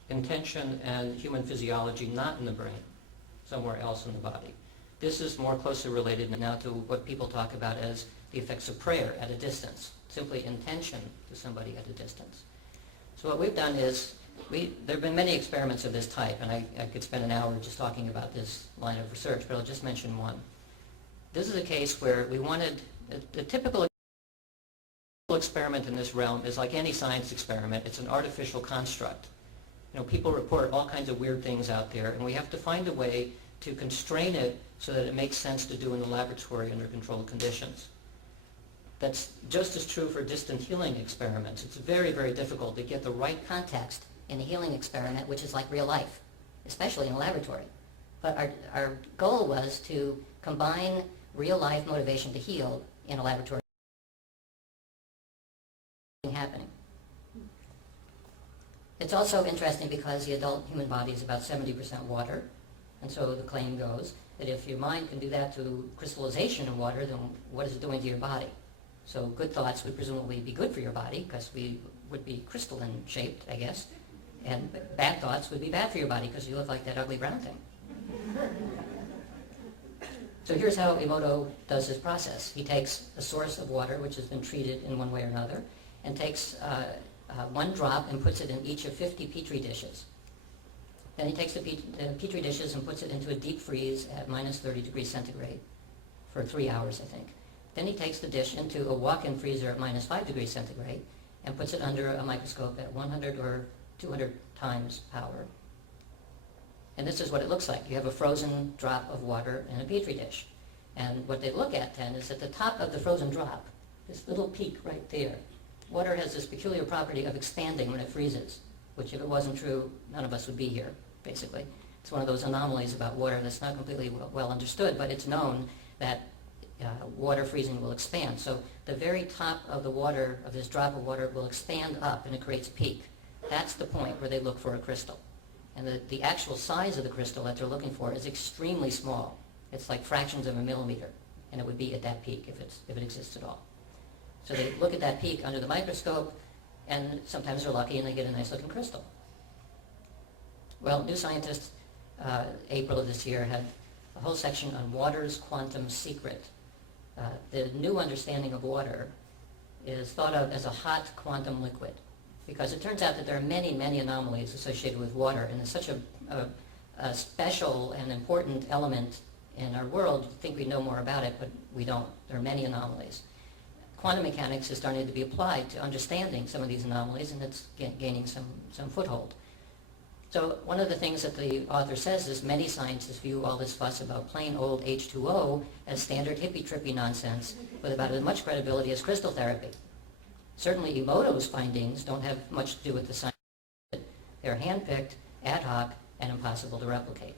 intention and human physiology not in the brain, somewhere else in the body? This is more closely related now to what people talk about as the effects of prayer at a distance, simply intention to somebody at a distance. So what we've done is, there have been many experiments of this type, and I could spend an hour just talking about this line of research, but I'll just mention one. This is a case where we wanted, a typical experiment in this realm is like any science experiment. It's an artificial construct. People report all kinds of weird things out there, and we have to find a way to constrain it so that it makes sense to do in the laboratory under controlled conditions. That's just as true for distant healing experiments. It's very, very difficult to get the right context in a healing experiment, which is like real life, especially in a laboratory. But our goal was to combine real life motivation to heal in a laboratory happening. It's also interesting because the adult human body is about 70% water, and so the claim goes that if your mind can do that to crystallization in water, then what is it doing to your body? So good thoughts would presumably be good for your body because we would be crystalline shaped, I guess. And bad thoughts would be bad for your body because you look like that ugly brown thing. So here's how Emoto does his process. He takes a source of water which has been treated in one way or another and takes one drop and puts it in each of 50 petri dishes. Then he takes the petri dishes and puts it into a deep freeze at minus 30 degrees centigrade for 3 hours, I think. Then he takes the dish into a walk-in freezer at minus 5 degrees centigrade and puts it under a microscope at 100 or 200 times power. And this is what it looks like. You have a frozen drop of water in a petri dish. And what they look at then is at the top of the frozen drop, this little peak right there. Water has this peculiar property of expanding when it freezes, which if it wasn't true, none of us would be here, basically. It's one of those anomalies about water that's not completely well understood, but it's known that water freezing will expand. So the very top of the water, of this drop of water, will expand up and it creates a peak. That's the point where they look for a crystal. And the actual size of the crystal that they're looking for is extremely small. It's like fractions of a millimeter, and it would be at that peak if it exists at all. So they look at that peak under the microscope, and sometimes they're lucky and they get a nice looking crystal. Well, New Scientist, April of this year, had a whole section on water's quantum secret. The new understanding of water is thought of as a hot quantum liquid, because it turns out that there are many, many anomalies associated with water, and it's such a special and important element in our world. You'd think we know more about it, but we don't. There are many anomalies. Quantum mechanics is starting to be applied to understanding some of these anomalies, and it's gaining some foothold. So one of the things that the author says is many scientists view all this fuss about plain old H2O as standard hippie-trippy nonsense with about as much credibility as crystal therapy. Certainly Emoto's findings don't have much to do with the science. They're handpicked, ad hoc, and impossible to replicate.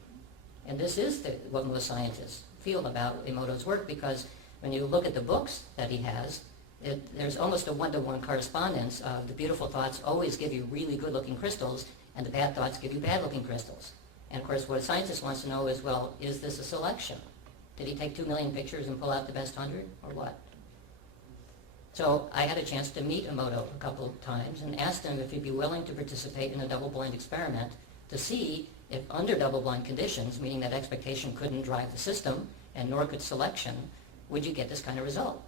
And this is what most scientists feel about Emoto's work, because when you look at the books that he has, there's almost a one-to-one correspondence of the beautiful thoughts always give you really good-looking crystals, and the bad thoughts give you bad-looking crystals. And of course, what a scientist wants to know is, well, is this a selection? Did he take 2 million pictures and pull out the best 100, or what? So I had a chance to meet Emoto a couple of times and asked him if he'd be willing to participate in a double-blind experiment to see if under double-blind conditions, meaning that expectation couldn't drive the system and nor could selection, would you get this kind of result?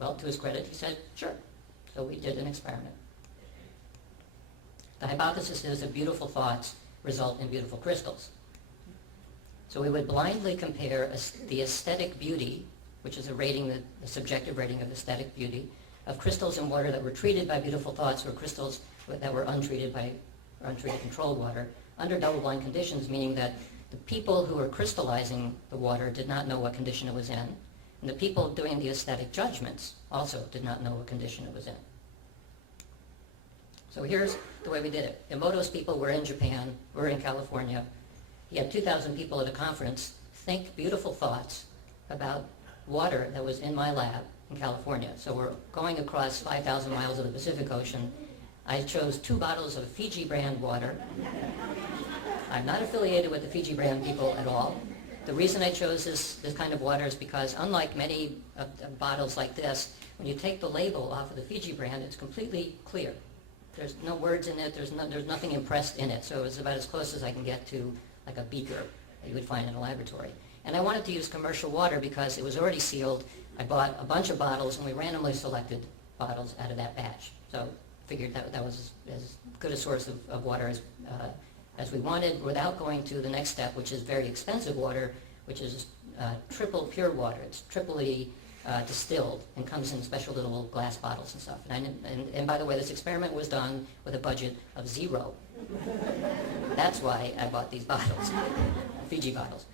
Well, to his credit, he said, sure. So we did an experiment. The hypothesis is that beautiful thoughts result in beautiful crystals. So we would blindly compare the aesthetic beauty, which is a rating, the subjective rating of aesthetic beauty, of crystals in water that were treated by beautiful thoughts or crystals that were untreated by untreated controlled water under double-blind conditions, meaning that the people who were crystallizing the water did not know what condition it was in, and the people doing the aesthetic judgments also did not know what condition it was in. So here's the way we did it. Emoto's people were in Japan, we're in California. He had 2,000 people at a conference think beautiful thoughts about water that was in my lab in California. So we're going across 5,000 miles of the Pacific Ocean. I chose 2 bottles of Fiji brand water. I'm not affiliated with the Fiji brand people at all. The reason I chose this kind of water is because unlike many bottles like this, when you take the label off of the Fiji brand, it's completely clear. There's no words in it, there's nothing impressed in it, so it's about as close as I can get to like a beaker that you would find in a laboratory. And I wanted to use commercial water because it was already sealed. I bought a bunch of bottles and we randomly selected bottles out of that batch. So figured that was as good a source of water as we wanted without going to the next step, which is very expensive water, which is triple pure water. It's triply distilled and comes in special little glass bottles and stuff. And by the way, this experiment was done with a budget of 0. That's why I bought these bottles, Fiji bottles.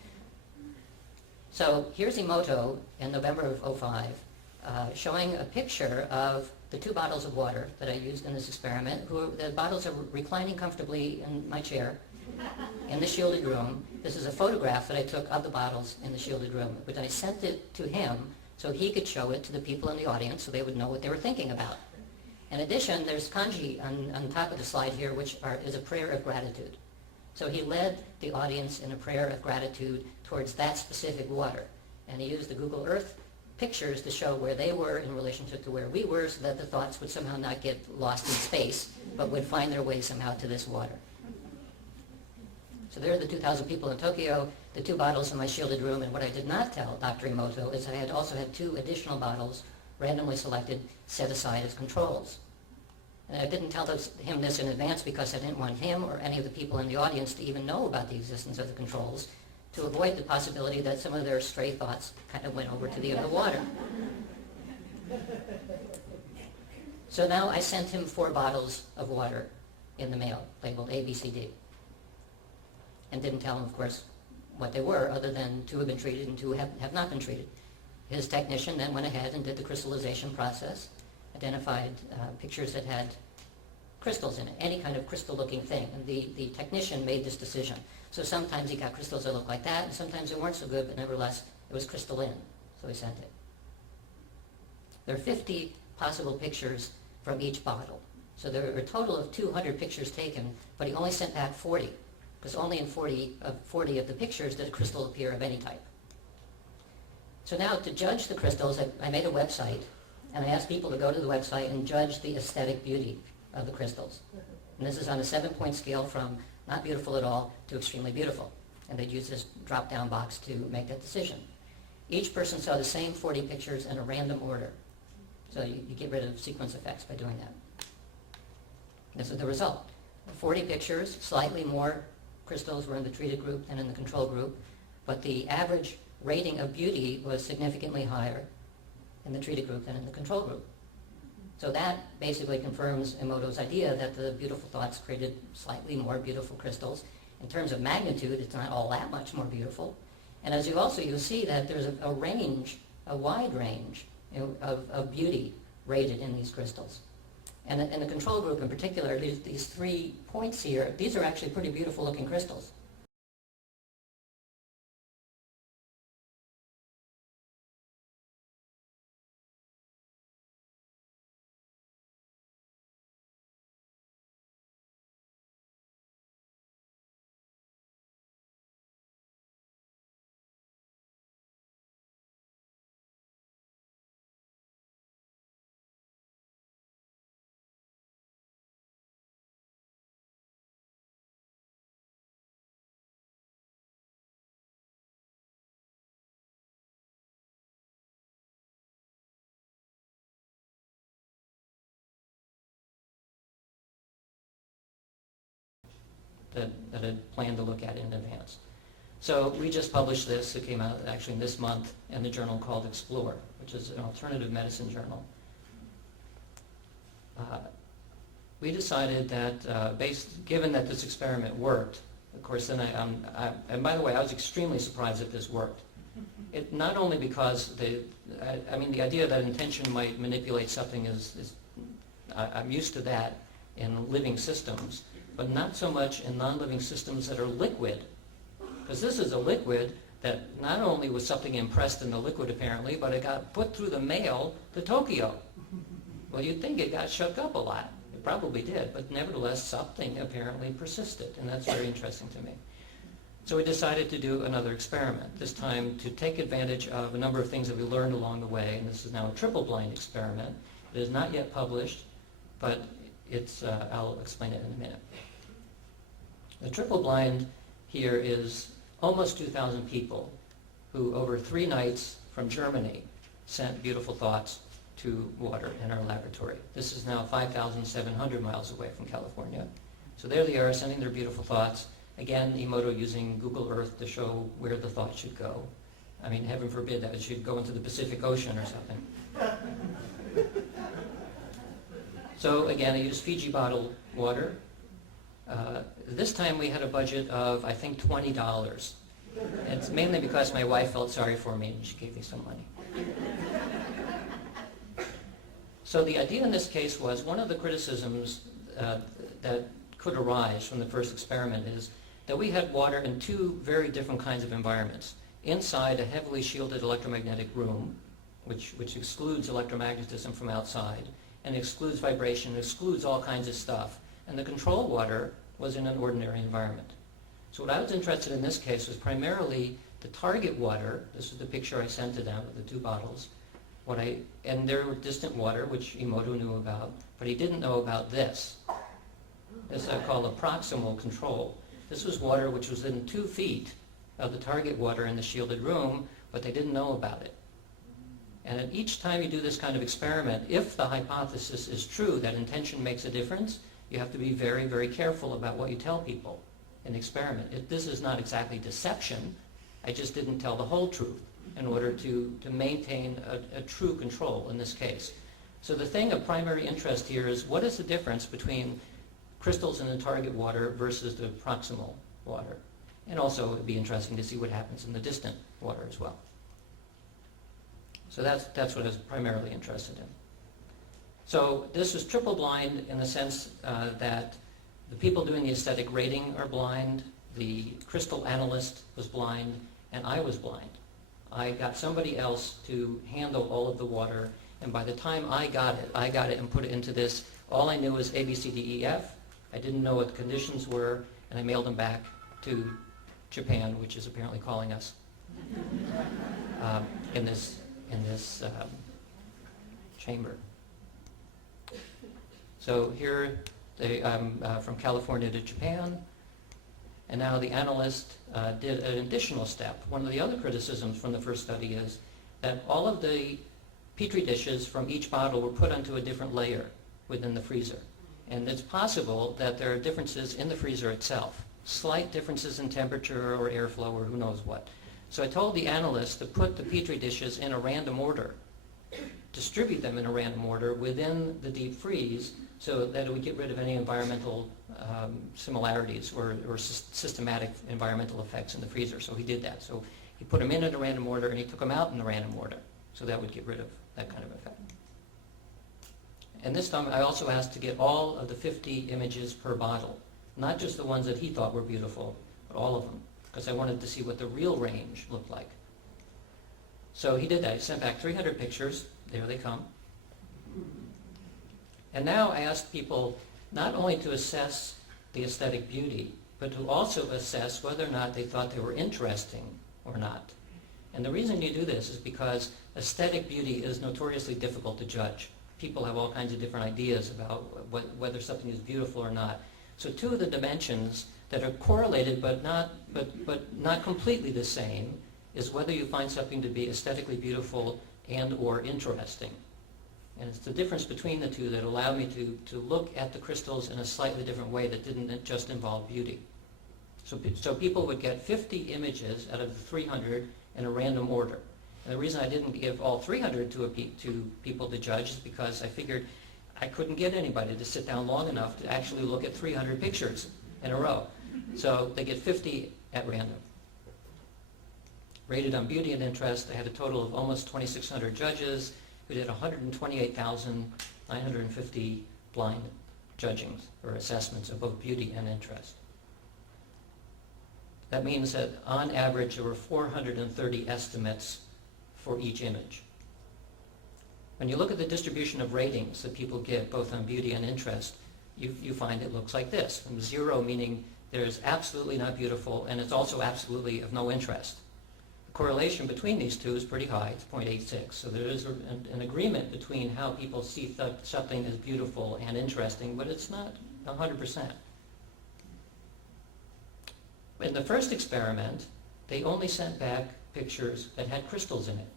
So here's Emoto in November of '05 showing a picture of the 2 bottles of water that I used in this experiment. The bottles are reclining comfortably in my chair in the shielded room. This is a photograph that I took of the bottles in the shielded room, but I sent it to him so he could show it to the people in the audience so they would know what they were thinking about. In addition, there's kanji on top of the slide here, which is a prayer of gratitude. So he led the audience in a prayer of gratitude towards that specific water. And he used the Google Earth pictures to show where they were in relationship to where we were so that the thoughts would somehow not get lost in space, but would find their way somehow to this water. So there are the 2,000 people in Tokyo, the 2 bottles in my shielded room, and what I did not tell Dr. Emoto is I had also had 2 additional bottles, randomly selected, set aside as controls. And I didn't tell him this in advance because I didn't want him or any of the people in the audience to even know about the existence of the controls, to avoid the possibility that some of their stray thoughts kind of went over to the other water. So now I sent him 4 bottles of water in the mail, labeled A, B, C, D. And didn't tell him, of course, what they were, other than 2 have been treated and 2 have not been treated. His technician then went ahead and did the crystallization process, identified pictures that had crystals in it, any kind of crystal-looking thing. And the technician made this decision. So sometimes he got crystals that looked like that, and sometimes they weren't so good, but nevertheless, it was crystalline. So he sent it. There are 50 possible pictures from each bottle. So there are a total of 200 pictures taken, but he only sent back 40, because only in 40 of the pictures did a crystal appear of any type. So now, to judge the crystals, I made a website, and I asked people to go to the website and judge the aesthetic beauty of the crystals. And this is on a 7-point scale from not beautiful at all to extremely beautiful. And they'd use this drop-down box to make that decision. Each person saw the same 40 pictures in a random order. So you get rid of sequence effects by doing that. This is the result. 40 pictures, slightly more crystals were in the treated group than in the control group, but the average rating of beauty was significantly higher in the treated group than in the control group. So that basically confirms Emoto's idea that the beautiful thoughts created slightly more beautiful crystals. In terms of magnitude, it's not all that much more beautiful. And as you'll see that there's a range, a wide range of beauty rated in these crystals. And in the control group in particular, these 3 points here, these are actually pretty beautiful looking crystals. That I'd planned to look at in advance. So we just published this. It came out actually this month in the journal called Explore, which is an alternative medicine journal. We decided that, given that this experiment worked, of course, then and by the way, I was extremely surprised that this worked. It not only because the idea that intention might manipulate something is I'm used to that in living systems, but not so much in non-living systems that are liquid. Because this is a liquid that not only was something impressed in the liquid apparently, but it got put through the mail to Tokyo. Well, you'd think it got shook up a lot. It probably did, but nevertheless something apparently persisted, and that's very interesting to me. So we decided to do another experiment, this time to take advantage of a number of things that we learned along the way, and this is now a triple-blind experiment. It is not yet published, but I'll explain it in a minute. The triple blind here is almost 2,000 people who over 3 nights from Germany sent beautiful thoughts to water in our laboratory. This is now 5,700 miles away from California. So there they are sending their beautiful thoughts. Again, Emoto using Google Earth to show where the thought should go. I mean, heaven forbid that it should go into the Pacific Ocean or something. So again, I used Fiji bottled water. This time we had a budget of, I think, $20. It's mainly because my wife felt sorry for me and she gave me some money. So the idea in this case was, one of the criticisms that could arise from the first experiment is that we had water in two very different kinds of environments. Inside a heavily shielded electromagnetic room, which excludes electromagnetism from outside, and excludes vibration, excludes all kinds of stuff. And the control water was in an ordinary environment. So what I was interested in this case was primarily the target water. This is the picture I sent to them with the two bottles. And there were distant water, which Emoto knew about, but he didn't know about this. This I call a proximal control. This was water which was within 2 feet of the target water in the shielded room, but they didn't know about it. And at each time you do this kind of experiment, if the hypothesis is true that intention makes a difference, you have to be very, very careful about what you tell people in the experiment. This is not exactly deception. I just didn't tell the whole truth in order to maintain a true control in this case. So the thing of primary interest here is, what is the difference between crystals in the target water versus the proximal water? And also it would be interesting to see what happens in the distant water as well. So that's what I was primarily interested in. So this was triple blind in the sense that the people doing the aesthetic rating are blind, the crystal analyst was blind, and I was blind. I got somebody else to handle all of the water, and by the time I got it and put it into this, all I knew was A, B, C, D, E, F. I didn't know what the conditions were, and I mailed them back to Japan, which is apparently calling us in this chamber. So here, from California to Japan, and now the analyst did an additional step. One of the other criticisms from the first study is that all of the petri dishes from each bottle were put onto a different layer within the freezer. And it's possible that there are differences in the freezer itself, slight differences in temperature or airflow or who knows what. So I told the analyst to put the petri dishes in a random order, distribute them in a random order within the deep freeze, so that it would get rid of any environmental similarities or systematic environmental effects in the freezer. So he did that. So he put them in a random order and he took them out in a random order. So that would get rid of that kind of effect. And this time I also asked to get all of the 50 images per bottle, not just the ones that he thought were beautiful, but all of them, because I wanted to see what the real range looked like. So he did that. He sent back 300 pictures. There they come. And now I asked people not only to assess the aesthetic beauty, but to also assess whether or not they thought they were interesting or not. And the reason you do this is because aesthetic beauty is notoriously difficult to judge. People have all kinds of different ideas about whether something is beautiful or not. So two of the dimensions that are correlated but not completely the same is whether you find something to be aesthetically beautiful and or interesting. And it's the difference between the two that allowed me to look at the crystals in a slightly different way that didn't just involve beauty. So people would get 50 images out of the 300 in a random order. And the reason I didn't give all 300 to people to judge is because I figured I couldn't get anybody to sit down long enough to actually look at 300 pictures in a row. So they get 50 at random. Rated on beauty and interest, I had a total of almost 2,600 judges who did 128,950 blind judgings or assessments of both beauty and interest. That means that on average there were 430 estimates for each image. When you look at the distribution of ratings that people give both on beauty and interest, you find it looks like this. From 0 meaning there's absolutely not beautiful and it's also absolutely of no interest. The correlation between these two is pretty high, it's 0.86. So there is an agreement between how people see something as beautiful and interesting, but it's not 100%. In the first experiment, they only sent back pictures that had crystals in it.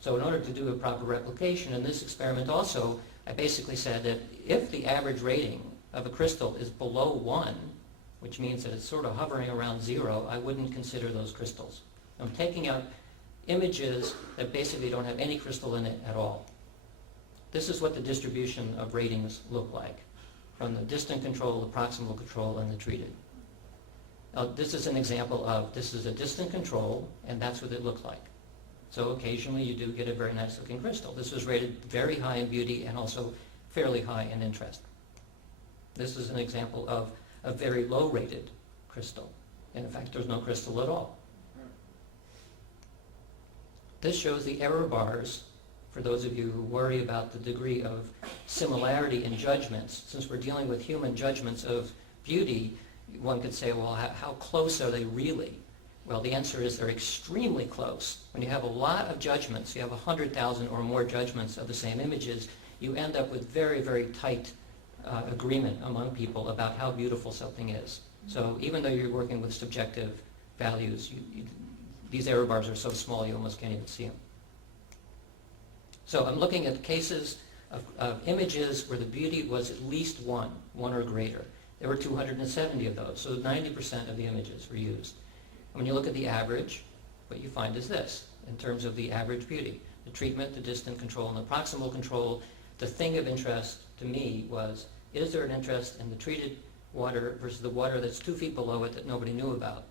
So in order to do a proper replication in this experiment also, I basically said that if the average rating of a crystal is below 1, which means that it's sort of hovering around 0, I wouldn't consider those crystals. I'm taking out images that basically don't have any crystal in it at all. This is what the distribution of ratings look like, from the distant control, the proximal control, and the treated. This is an example of, this is a distant control, and that's what it looked like. So occasionally you do get a very nice looking crystal. This was rated very high in beauty and also fairly high in interest. This is an example of a very low rated crystal. And in fact, there's no crystal at all. This shows the error bars for those of you who worry about the degree of similarity in judgments. Since we're dealing with human judgments of beauty, one could say, well, how close are they really? Well, the answer is they're extremely close. When you have a lot of judgments, you have 100,000 or more judgments of the same images, you end up with very, very tight agreement among people about how beautiful something is. So even though you're working with subjective values, these error bars are so small you almost can't even see them. So I'm looking at cases of images where the beauty was at least one or greater. There were 270 of those, so 90% of the images were used. And when you look at the average, what you find is this, in terms of the average beauty. The treatment, the distant control, and the proximal control, the thing of interest to me was, is there an interest in the treated water versus the water that's 2 feet below it that nobody knew about?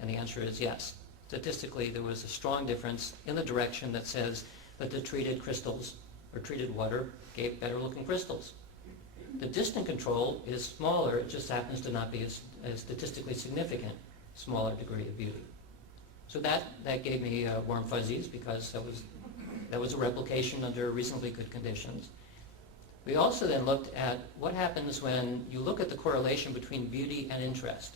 And the answer is yes. Statistically, there was a strong difference in the direction that says that the treated crystals or treated water gave better looking crystals. The distant control is smaller, it just happens to not be as statistically significant, smaller degree of beauty. So that gave me warm fuzzies because that was a replication under reasonably good conditions. We also then looked at what happens when you look at the correlation between beauty and interest.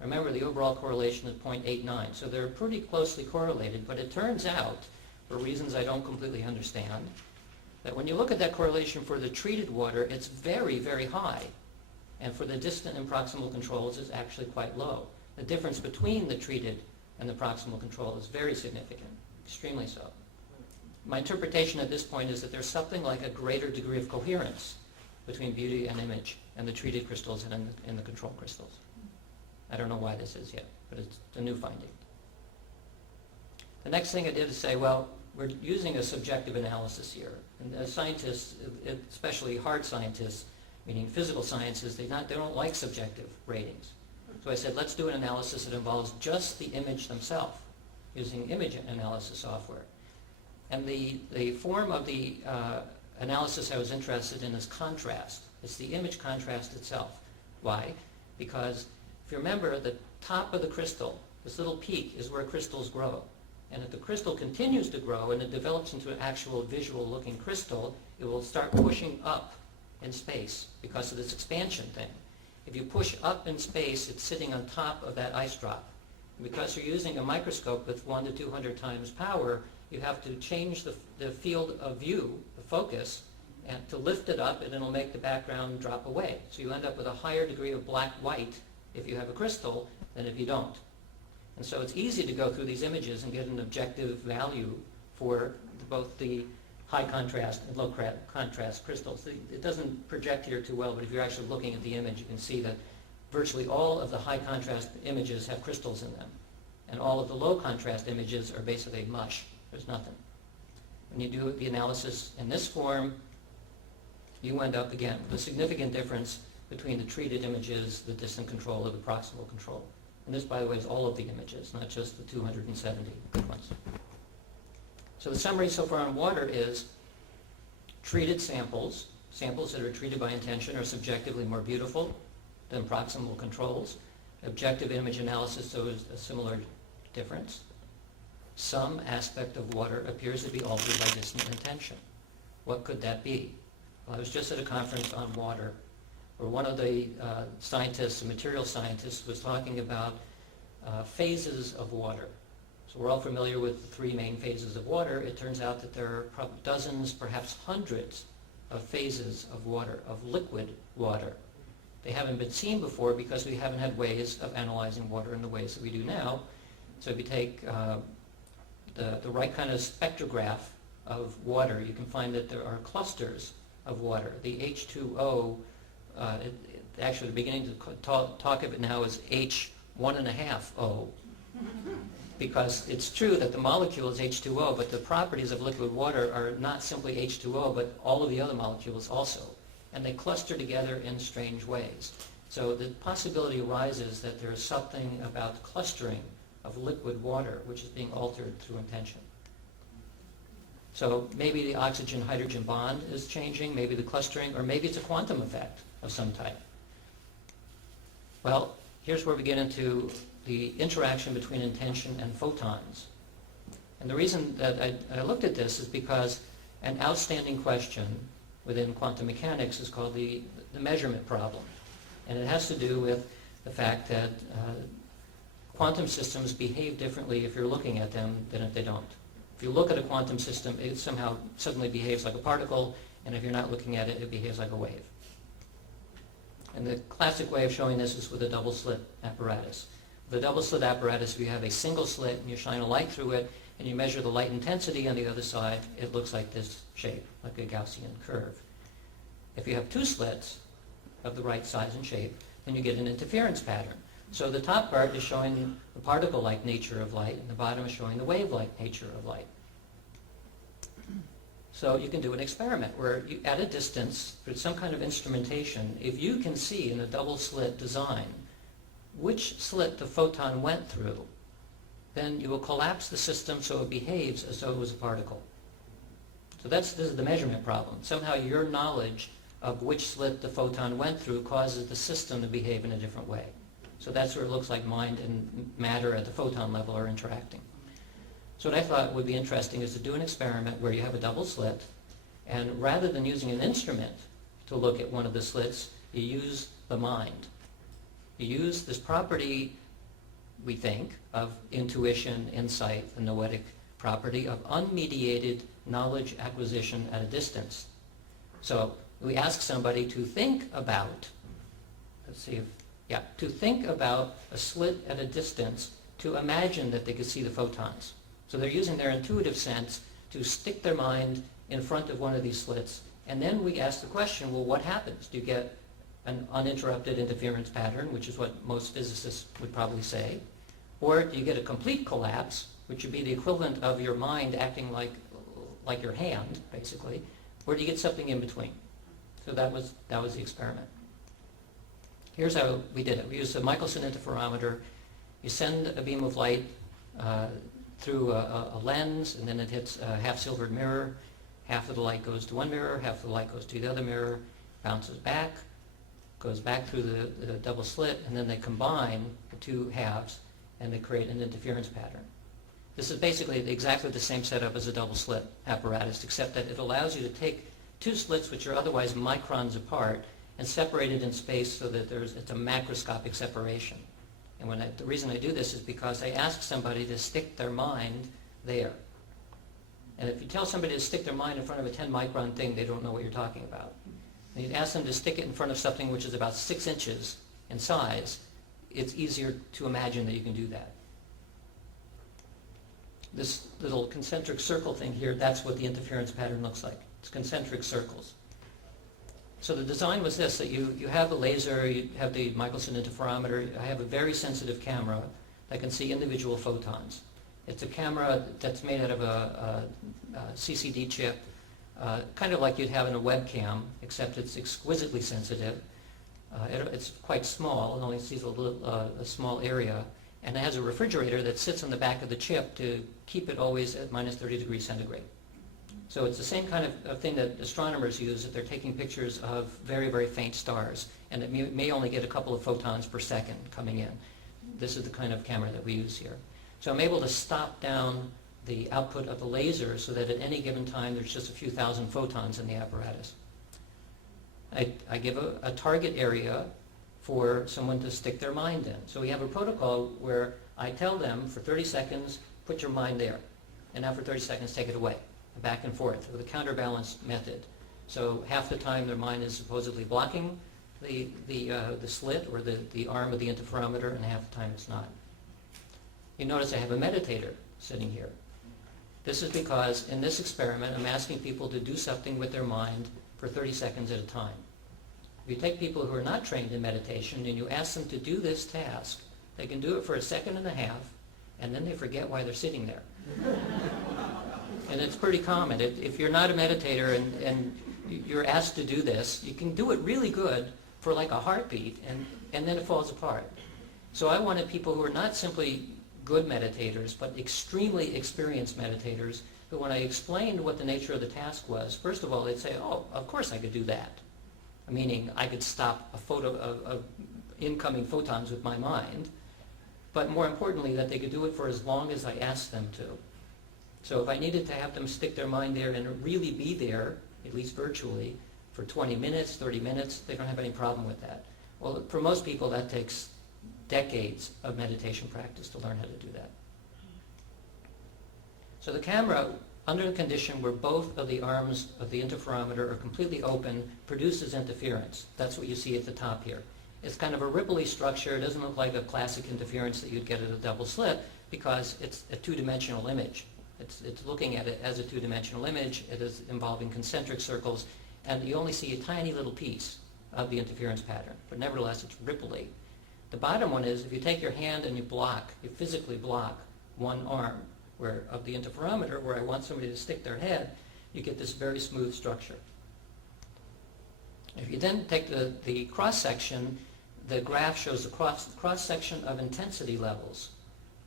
Remember, the overall correlation is 0.89, so they're pretty closely correlated, but it turns out, for reasons I don't completely understand, that when you look at that correlation for the treated water, it's very, very high. And for the distant and proximal controls, it's actually quite low. The difference between the treated and the proximal control is very significant, extremely so. My interpretation at this point is that there's something like a greater degree of coherence between beauty and image and the treated crystals and in the control crystals. I don't know why this is yet, but it's a new finding. The next thing I did is say, well, we're using a subjective analysis here. And as scientists, especially hard scientists, meaning physical sciences, they don't like subjective ratings. So I said, let's do an analysis that involves just the image themselves, using image analysis software. And the form of the analysis I was interested in is contrast. It's the image contrast itself. Why? Because if you remember, the top of the crystal, this little peak, is where crystals grow. And if the crystal continues to grow and it develops into an actual visual looking crystal, it will start pushing up in space because of this expansion thing. If you push up in space, it's sitting on top of that ice drop. Because you're using a microscope with 1 to 200 times power, you have to change the field of view, the focus, and to lift it up, and it'll make the background drop away. So you end up with a higher degree of black-white if you have a crystal than if you don't. And so it's easy to go through these images and get an objective value for both the high contrast and low contrast crystals. It doesn't project here too well, but if you're actually looking at the image, you can see that virtually all of the high contrast images have crystals in them. And all of the low contrast images are basically mush. There's nothing. When you do the analysis in this form, you end up again with a significant difference between the treated images, the distant control, or the proximal control. And this, by the way, is all of the images, not just the 270 good ones. So the summary so far on water is treated samples, samples that are treated by intention are subjectively more beautiful than proximal controls. Objective image analysis shows a similar difference. Some aspect of water appears to be altered by distant intention. What could that be? Well, I was just at a conference on water where one of the scientists, a material scientist, was talking about phases of water. So we're all familiar with the 3 main phases of water. It turns out that there are dozens, perhaps hundreds of phases of water, of liquid water. They haven't been seen before because we haven't had ways of analyzing water in the ways that we do now. So if you take the right kind of spectrograph of water, you can find that there are clusters of water. The H2O, actually the beginning to talk of it now is H1.5O. Because it's true that the molecule is H2O, but the properties of liquid water are not simply H2O, but all of the other molecules also. And they cluster together in strange ways. So the possibility arises that there's something about clustering of liquid water which is being altered through intention. So maybe the oxygen-hydrogen bond is changing, maybe the clustering, or maybe it's a quantum effect of some type. Well, here's where we get into the interaction between intention and photons. And the reason that I looked at this is because an outstanding question within quantum mechanics is called the measurement problem. And it has to do with the fact that quantum systems behave differently if you're looking at them than if they don't. If you look at a quantum system, it somehow suddenly behaves like a particle, and if you're not looking at it, it behaves like a wave. And the classic way of showing this is with a double slit apparatus. With a double slit apparatus, if you have a single slit and you shine a light through it, and you measure the light intensity on the other side, it looks like this shape, like a Gaussian curve. If you have two slits of the right size and shape, then you get an interference pattern. So the top part is showing the particle-like nature of light, and the bottom is showing the wave-like nature of light. So you can do an experiment where you, at a distance, through some kind of instrumentation, if you can see in a double slit design which slit the photon went through, then you will collapse the system so it behaves as though it was a particle. So this is the measurement problem. Somehow your knowledge of which slit the photon went through causes the system to behave in a different way. So that's where it looks like mind and matter at the photon level are interacting. So what I thought would be interesting is to do an experiment where you have a double slit, and rather than using an instrument to look at one of the slits, you use the mind. You use this property, we think, of intuition, insight, the noetic property of unmediated knowledge acquisition at a distance. So we ask somebody to think about, to think about a slit at a distance to imagine that they could see the photons. So they're using their intuitive sense to stick their mind in front of one of these slits, and then we ask the question, well, what happens? Do you get an uninterrupted interference pattern, which is what most physicists would probably say, or do you get a complete collapse, which would be the equivalent of your mind acting like your hand, basically, or do you get something in between? So that was the experiment. Here's how we did it. We used a Michelson interferometer. You send a beam of light through a lens, and then it hits a half-silvered mirror. Half of the light goes to one mirror, half of the light goes to the other mirror, bounces back, goes back through the double slit, and then they combine the two halves, and they create an interference pattern. This is basically exactly the same setup as a double slit apparatus, except that it allows you to take two slits which are otherwise microns apart and separate it in space so that it's a macroscopic separation. And the reason I do this is because I ask somebody to stick their mind there. And if you tell somebody to stick their mind in front of a 10 micron thing, they don't know what you're talking about. And you ask them to stick it in front of something which is about 6 inches in size, it's easier to imagine that you can do that. This little concentric circle thing here, that's what the interference pattern looks like. It's concentric circles. So the design was this, that you have a laser, you have the Michelson interferometer, I have a very sensitive camera that can see individual photons. It's a camera that's made out of a CCD chip, kind of like you'd have in a webcam, except it's exquisitely sensitive. It's quite small, it only sees a small area, and it has a refrigerator that sits on the back of the chip to keep it always at minus 30 degrees centigrade. So it's the same kind of thing that astronomers use if they're taking pictures of very, very faint stars, and it may only get a couple of photons per second coming in. This is the kind of camera that we use here. So I'm able to stop down the output of the laser so that at any given time there's just a few thousand photons in the apparatus. I give a target area for someone to stick their mind in. So we have a protocol where I tell them for 30 seconds, put your mind there. And now for 30 seconds, take it away. Back and forth with a counterbalance method. So half the time their mind is supposedly blocking the slit or the arm of the interferometer, and half the time it's not. You notice I have a meditator sitting here. This is because in this experiment I'm asking people to do something with their mind for 30 seconds at a time. If you take people who are not trained in meditation and you ask them to do this task, they can do it for a second and a half, and then they forget why they're sitting there. And it's pretty common. If you're not a meditator and you're asked to do this, you can do it really good for like a heartbeat, and then it falls apart. So I wanted people who are not simply good meditators, but extremely experienced meditators, who when I explained what the nature of the task was, first of all, they'd say, oh, of course I could do that. Meaning I could stop a photo of incoming photons with my mind, but more importantly, that they could do it for as long as I asked them to. So if I needed to have them stick their mind there and really be there, at least virtually, for 20 minutes, 30 minutes, they don't have any problem with that. Well, for most people, that takes decades of meditation practice to learn how to do that. So the camera, under the condition where both of the arms of the interferometer are completely open, produces interference. That's what you see at the top here. It's kind of a ripply structure. It doesn't look like a classic interference that you'd get at a double slit because it's a two-dimensional image. It's looking at it as a two-dimensional image. It is involving concentric circles, and you only see a tiny little piece of the interference pattern, but nevertheless it's ripply. The bottom one is if you take your hand and you physically block one arm of the interferometer where I want somebody to stick their head, you get this very smooth structure. If you then take the cross-section, the graph shows the cross-section of intensity levels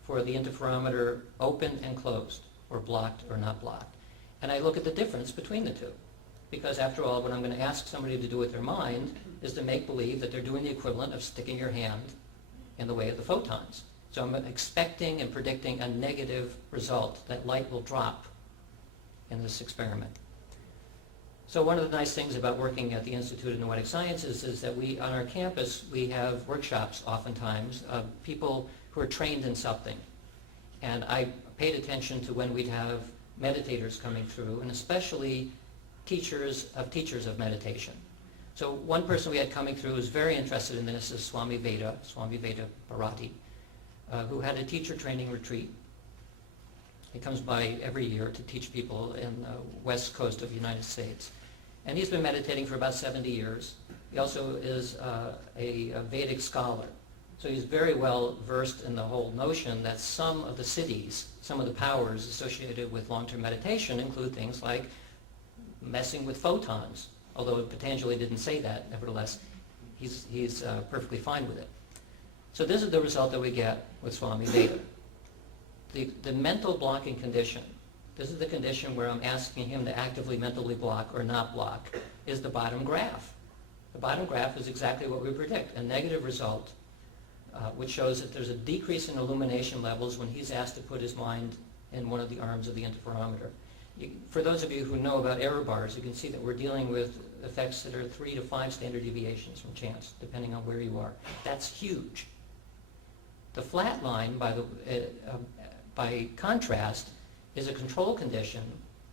for the interferometer open and closed, or blocked or not blocked. And I look at the difference between the two. Because after all, what I'm going to ask somebody to do with their mind is to make believe that they're doing the equivalent of sticking your hand in the way of the photons. So I'm expecting and predicting a negative result, that light will drop in this experiment. So one of the nice things about working at the Institute of Noetic Sciences is that on our campus, we have workshops oftentimes of people who are trained in something. And I paid attention to when we'd have meditators coming through, and especially teachers of meditation. So one person we had coming through who was very interested in this is Swami Veda Bharati, who had a teacher training retreat. He comes by every year to teach people in the west coast of the United States. And he's been meditating for about 70 years. He also is a Vedic scholar. So he's very well versed in the whole notion that some of the siddhis, some of the powers associated with long-term meditation include things like messing with photons. Although Patanjali didn't say that, nevertheless, he's perfectly fine with it. So this is the result that we get with Swami Veda. The mental blocking condition, this is the condition where I'm asking him to actively mentally block or not block, is the bottom graph. The bottom graph is exactly what we predict, a negative result, which shows that there's a decrease in illumination levels when he's asked to put his mind in one of the arms of the interferometer. For those of you who know about error bars, you can see that we're dealing with effects that are 3 to 5 standard deviations from chance, depending on where you are. That's huge. The flat line, by contrast, is a control condition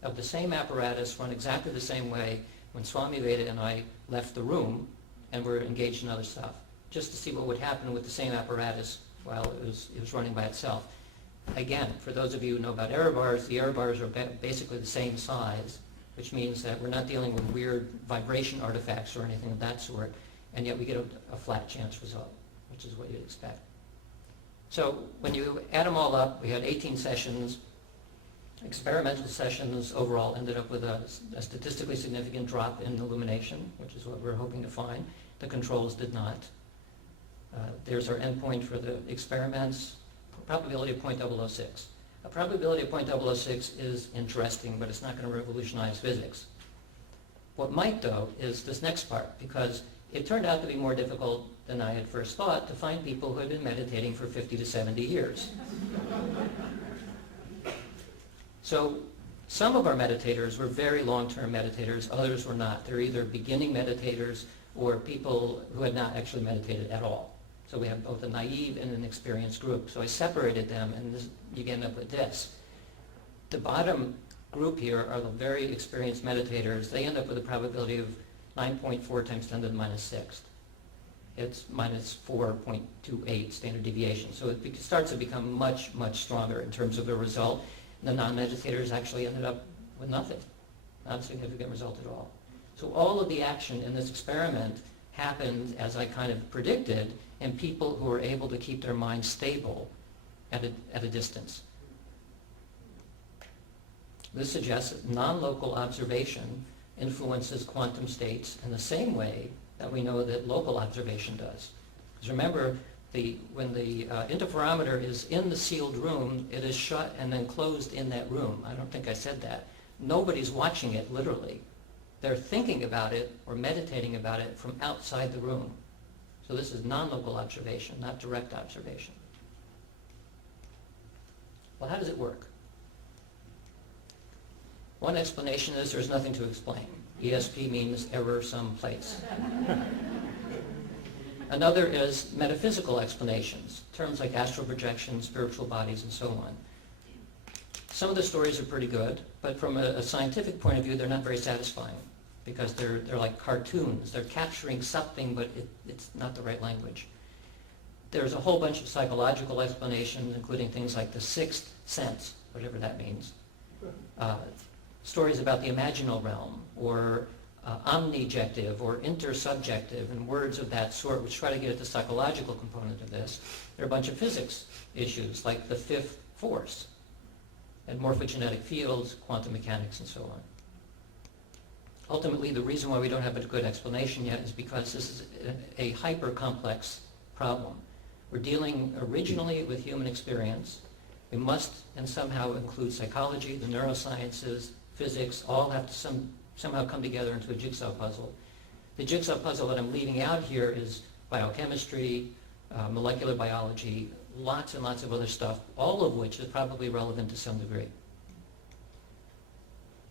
of the same apparatus run exactly the same way when Swami Veda and I left the room and were engaged in other stuff, just to see what would happen with the same apparatus while it was running by itself. Again, for those of you who know about error bars, the error bars are basically the same size, which means that we're not dealing with weird vibration artifacts or anything of that sort, and yet we get a flat chance result, which is what you'd expect. So when you add them all up, we had 18 sessions. Experimental sessions overall ended up with a statistically significant drop in illumination, which is what we're hoping to find. The controls did not. There's our endpoint for the experiments. Probability of 0.006. A probability of 0.006 is interesting, but it's not going to revolutionize physics. What might, though, is this next part, because it turned out to be more difficult than I had first thought to find people who had been meditating for 50 to 70 years. So some of our meditators were very long-term meditators, others were not. They're either beginning meditators or people who had not actually meditated at all. So we have both a naive and an experienced group. So I separated them, and you end up with this. The bottom group here are the very experienced meditators. They end up with a probability of 9.4 times 10 to the minus sixth. It's minus 4.28 standard deviation. So it starts to become much, much stronger in terms of the result. The non-meditators actually ended up with nothing, not a significant result at all. So all of the action in this experiment happened, as I kind of predicted, in people who were able to keep their mind stable at a distance. This suggests that non-local observation influences quantum states in the same way that we know that local observation does. Because remember, when the interferometer is in the sealed room, it is shut and then closed in that room. I don't think I said that. Nobody's watching it literally. They're thinking about it or meditating about it from outside the room. So this is non-local observation, not direct observation. Well, how does it work? One explanation is there's nothing to explain. ESP means error someplace. Another is metaphysical explanations, terms like astral projection, spiritual bodies, and so on. Some of the stories are pretty good, but from a scientific point of view, they're not very satisfying because they're like cartoons. They're capturing something, but it's not the right language. There's a whole bunch of psychological explanations, including things like the sixth sense, whatever that means. Stories about the imaginal realm, or omnijective, or intersubjective, and words of that sort, which try to get at the psychological component of this. There are a bunch of physics issues, like the fifth force, and morphogenetic fields, quantum mechanics, and so on. Ultimately, the reason why we don't have a good explanation yet is because this is a hyper-complex problem. We're dealing originally with human experience. We must and somehow include psychology, the neurosciences, physics, all have to somehow come together into a jigsaw puzzle. The jigsaw puzzle that I'm leaving out here is biochemistry, molecular biology, lots and lots of other stuff, all of which is probably relevant to some degree.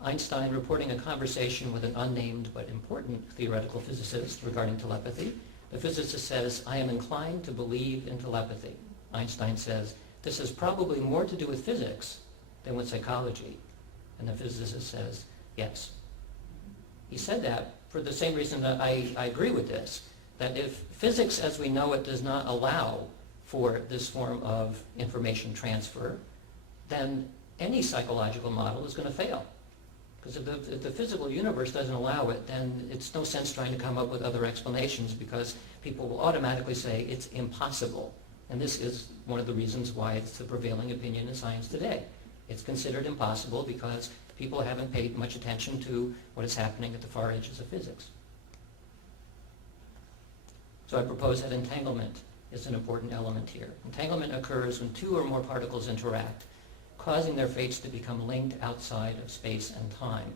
Einstein, reporting a conversation with an unnamed but important theoretical physicist regarding telepathy, the physicist says, "I am inclined to believe in telepathy." Einstein says, "This has probably more to do with physics than with psychology." And the physicist says, "Yes." He said that for the same reason that I agree with this, that if physics as we know it does not allow for this form of information transfer, then any psychological model is going to fail. Because if the physical universe doesn't allow it, then it's no sense trying to come up with other explanations, because people will automatically say it's impossible. And this is one of the reasons why it's the prevailing opinion in science today. It's considered impossible because people haven't paid much attention to what is happening at the far edges of physics. So I propose that entanglement is an important element here. Entanglement occurs when two or more particles interact, causing their fates to become linked outside of space and time.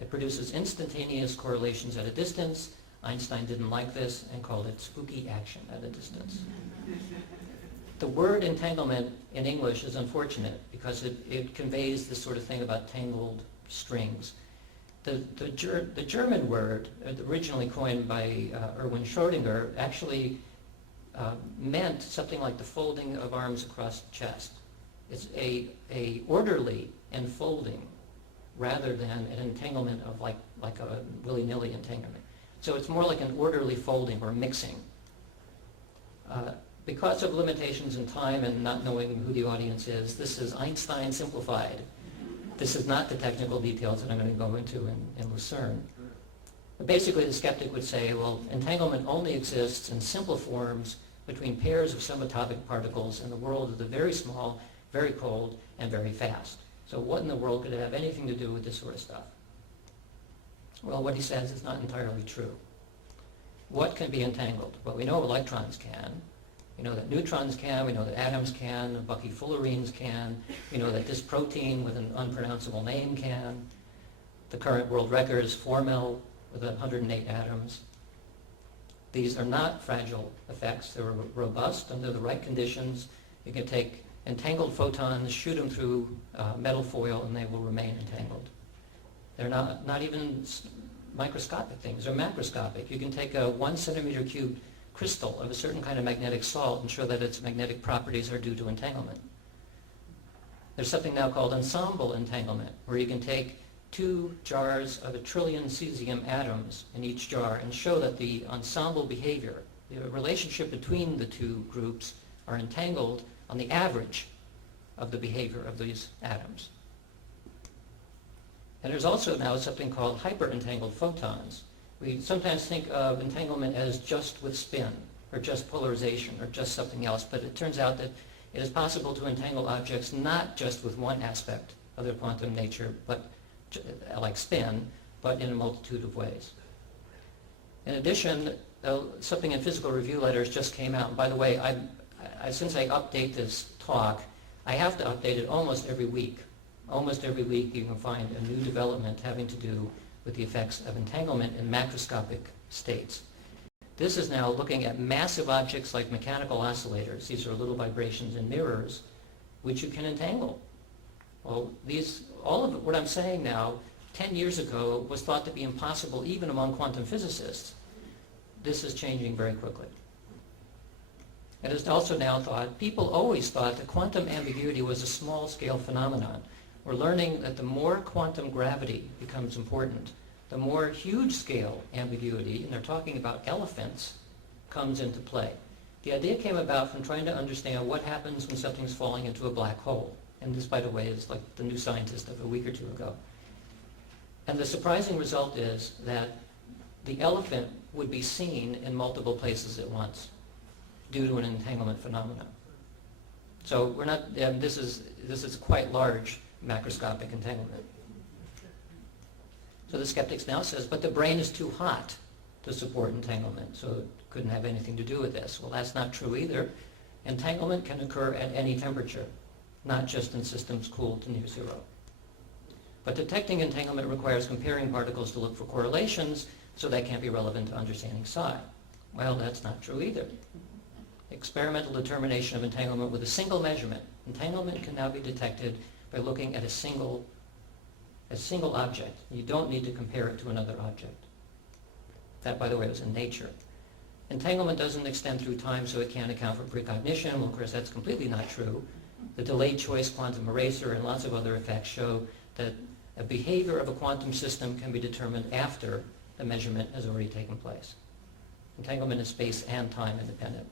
It produces instantaneous correlations at a distance. Einstein didn't like this and called it spooky action at a distance. The word entanglement in English is unfortunate because it conveys this sort of thing about tangled strings. The German word, originally coined by Erwin Schrödinger, actually meant something like the folding of arms across the chest. It's a orderly enfolding rather than an entanglement of like a willy-nilly entanglement. So it's more like an orderly folding or mixing. Because of limitations in time and not knowing who the audience is, this is Einstein simplified. This is not the technical details that I'm going to go into in Lucerne. But basically the skeptic would say, well, entanglement only exists in simple forms between pairs of subatomic particles in the world of the very small, very cold, and very fast. So what in the world could have anything to do with this sort of stuff? Well, what he says is not entirely true. What can be entangled? Well, we know electrons can. We know that neutrons can. We know that atoms can. The Bucky fullerenes can. We know that this protein with an unpronounceable name can. The current world record is 4 with 108 atoms. These are not fragile effects. They're robust under the right conditions. You can take entangled photons, shoot them through metal foil, and they will remain entangled. They're not even microscopic things. They're macroscopic. You can take a 1 centimeter cubed crystal of a certain kind of magnetic salt and show that its magnetic properties are due to entanglement. There's something now called ensemble entanglement, where you can take 2 jars of 1 trillion cesium atoms in each jar and show that the ensemble behavior, the relationship between the two groups, are entangled on the average of the behavior of these atoms. And there's also now something called hyper-entangled photons. We sometimes think of entanglement as just with spin, or just polarization, or just something else, but it turns out that it is possible to entangle objects not just with one aspect of their quantum nature, but like spin, but in a multitude of ways. In addition, something in Physical Review Letters just came out. And by the way, since I update this talk, I have to update it almost every week. Almost every week you can find a new development having to do with the effects of entanglement in macroscopic states. This is now looking at massive objects like mechanical oscillators. These are little vibrations in mirrors, which you can entangle. Well, all of what I'm saying now, 10 years ago, was thought to be impossible even among quantum physicists. This is changing very quickly. It is also now thought, people always thought that quantum ambiguity was a small-scale phenomenon. We're learning that the more quantum gravity becomes important, the more huge-scale ambiguity, and they're talking about elephants, comes into play. The idea came about from trying to understand what happens when something's falling into a black hole. And this, by the way, is like the New Scientist of a week or two ago. And the surprising result is that the elephant would be seen in multiple places at once due to an entanglement phenomenon. So we're not, this is quite large macroscopic entanglement. So the skeptics now says, but the brain is too hot to support entanglement, so it couldn't have anything to do with this. Well, that's not true either. Entanglement can occur at any temperature, not just in systems cooled to near zero. But detecting entanglement requires comparing particles to look for correlations, so that can't be relevant to understanding psi. Well, that's not true either. Experimental determination of entanglement with a single measurement. Entanglement can now be detected by looking at a single object. You don't need to compare it to another object. That, by the way, was in Nature. Entanglement doesn't extend through time, so it can't account for precognition. Well, of course, that's completely not true. The delayed choice quantum eraser and lots of other effects show that a behavior of a quantum system can be determined after the measurement has already taken place. Entanglement is space and time independent.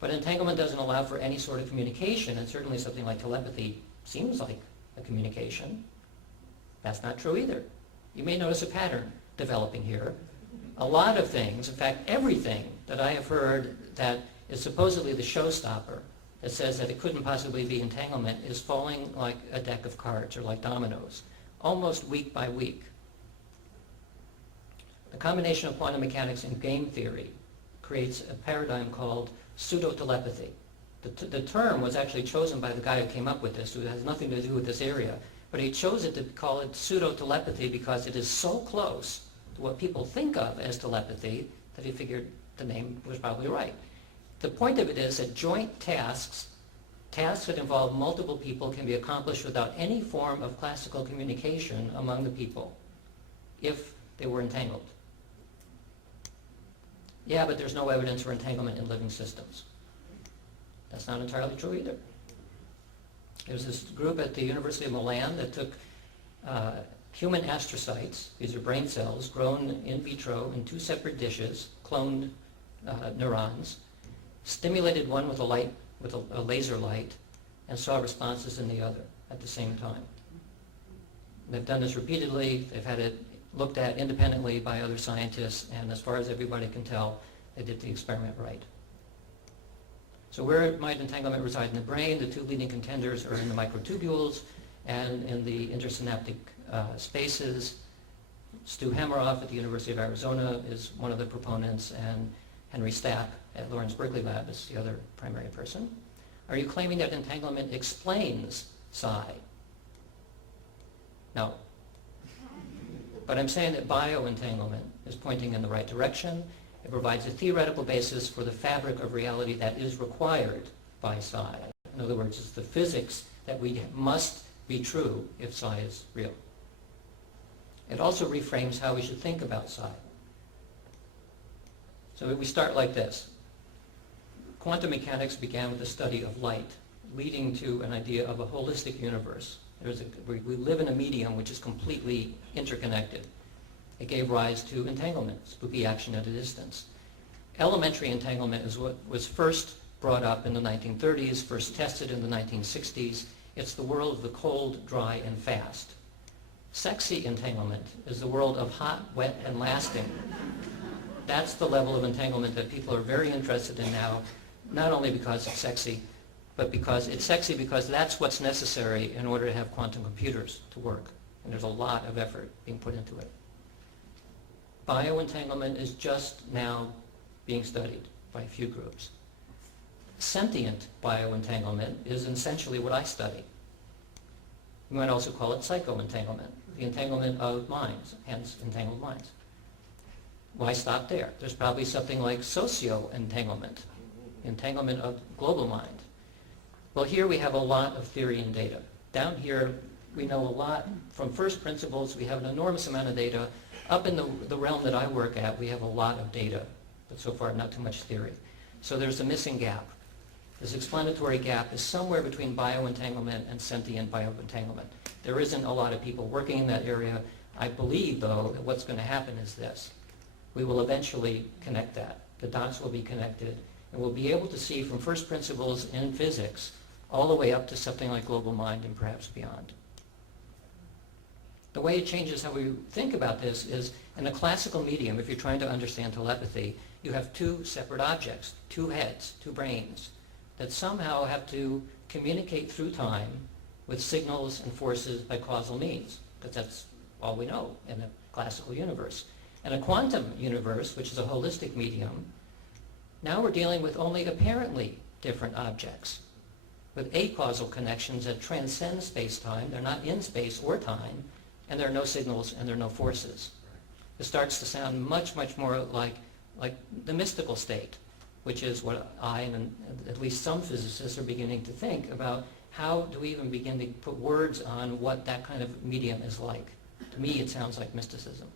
But entanglement doesn't allow for any sort of communication, and certainly something like telepathy seems like a communication. That's not true either. You may notice a pattern developing here. A lot of things, in fact everything that I have heard that is supposedly the showstopper, that says that it couldn't possibly be entanglement, is falling like a deck of cards or like dominoes, almost week by week. The combination of quantum mechanics and game theory creates a paradigm called pseudo-telepathy. The term was actually chosen by the guy who came up with this, who has nothing to do with this area, but he chose it to call it pseudo-telepathy because it is so close to what people think of as telepathy that he figured the name was probably right. The point of it is that joint tasks that involve multiple people, can be accomplished without any form of classical communication among the people if they were entangled. Yeah, but there's no evidence for entanglement in living systems. That's not entirely true either. There's this group at the University of Milan that took human astrocytes, these are brain cells, grown in vitro in two separate dishes, cloned neurons, stimulated one with a laser light, and saw responses in the other at the same time. They've done this repeatedly. They've had it looked at independently by other scientists, and as far as everybody can tell, they did the experiment right. So where might entanglement reside in the brain? The two leading contenders are in the microtubules and in the intersynaptic spaces. Stu Hameroff at the University of Arizona is one of the proponents, and Henry Stapp at Lawrence Berkeley Lab is the other primary person. Are you claiming that entanglement explains psi? No. But I'm saying that bioentanglement is pointing in the right direction. It provides a theoretical basis for the fabric of reality that is required by psi. In other words, it's the physics that must be true if psi is real. It also reframes how we should think about psi. So we start like this. Quantum mechanics began with the study of light, leading to an idea of a holistic universe. We live in a medium which is completely interconnected. It gave rise to entanglement, spooky action at a distance. Elementary entanglement is what was first brought up in the 1930s, first tested in the 1960s. It's the world of the cold, dry, and fast. Sexy entanglement is the world of hot, wet, and lasting. That's the level of entanglement that people are very interested in now, not only because it's sexy, but because it's sexy because that's what's necessary in order to have quantum computers to work. And there's a lot of effort being put into it. Bioentanglement is just now being studied by a few groups. Sentient bioentanglement is essentially what I study. You might also call it psychoentanglement, the entanglement of minds, hence entangled minds. Why stop there? There's probably something like socio-entanglement, entanglement of global mind. Well, here we have a lot of theory and data. Down here, we know a lot from first principles. We have an enormous amount of data. Up in the realm that I work at, we have a lot of data, but so far not too much theory. So there's a missing gap. This explanatory gap is somewhere between bioentanglement and sentient bioentanglement. There isn't a lot of people working in that area. I believe, though, that what's going to happen is this. We will eventually connect that. The dots will be connected, and we'll be able to see from first principles in physics all the way up to something like global mind and perhaps beyond. The way it changes how we think about this is in a classical medium, if you're trying to understand telepathy, you have two separate objects, two heads, two brains, that somehow have to communicate through time with signals and forces by causal means, because that's all we know in a classical universe. In a quantum universe, which is a holistic medium, now we're dealing with only apparently different objects, with acausal connections that transcend space-time. They're not in space or time, and there are no signals and there are no forces. It starts to sound much, much more like the mystical state, which is what I and at least some physicists are beginning to think about. How do we even begin to put words on what that kind of medium is like? To me, it sounds like mysticism.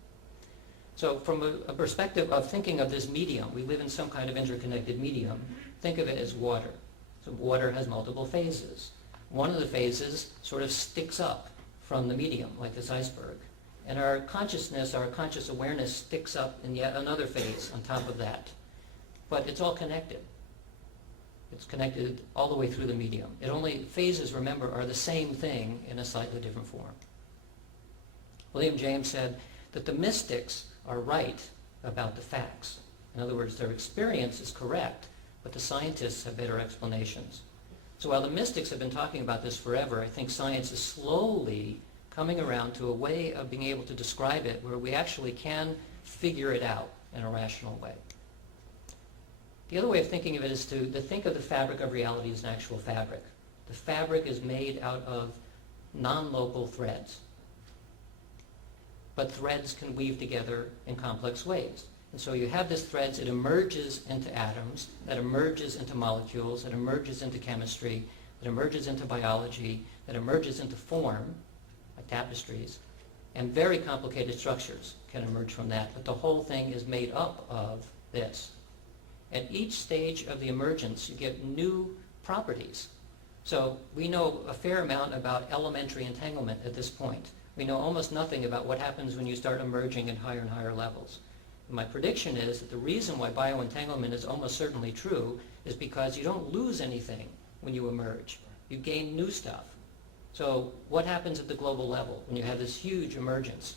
So from a perspective of thinking of this medium, we live in some kind of interconnected medium. Think of it as water. So water has multiple phases. One of the phases sort of sticks up from the medium, like this iceberg. And our consciousness, our conscious awareness sticks up in yet another phase on top of that. But it's all connected. It's connected all the way through the medium. It only, phases, remember, are the same thing in a slightly different form. William James said that the mystics are right about the facts. In other words, their experience is correct, but the scientists have better explanations. So while the mystics have been talking about this forever, I think science is slowly coming around to a way of being able to describe it where we actually can figure it out in a rational way. The other way of thinking of it is to think of the fabric of reality as an actual fabric. The fabric is made out of non-local threads. But threads can weave together in complex ways. And so you have this threads, it emerges into atoms, that emerges into molecules, that emerges into chemistry, that emerges into biology, that emerges into form, like tapestries, and very complicated structures can emerge from that. But the whole thing is made up of this. At each stage of the emergence, you get new properties. So we know a fair amount about elementary entanglement at this point. We know almost nothing about what happens when you start emerging in higher and higher levels. My prediction is that the reason why bioentanglement is almost certainly true is because you don't lose anything when you emerge. You gain new stuff. So what happens at the global level when you have this huge emergence?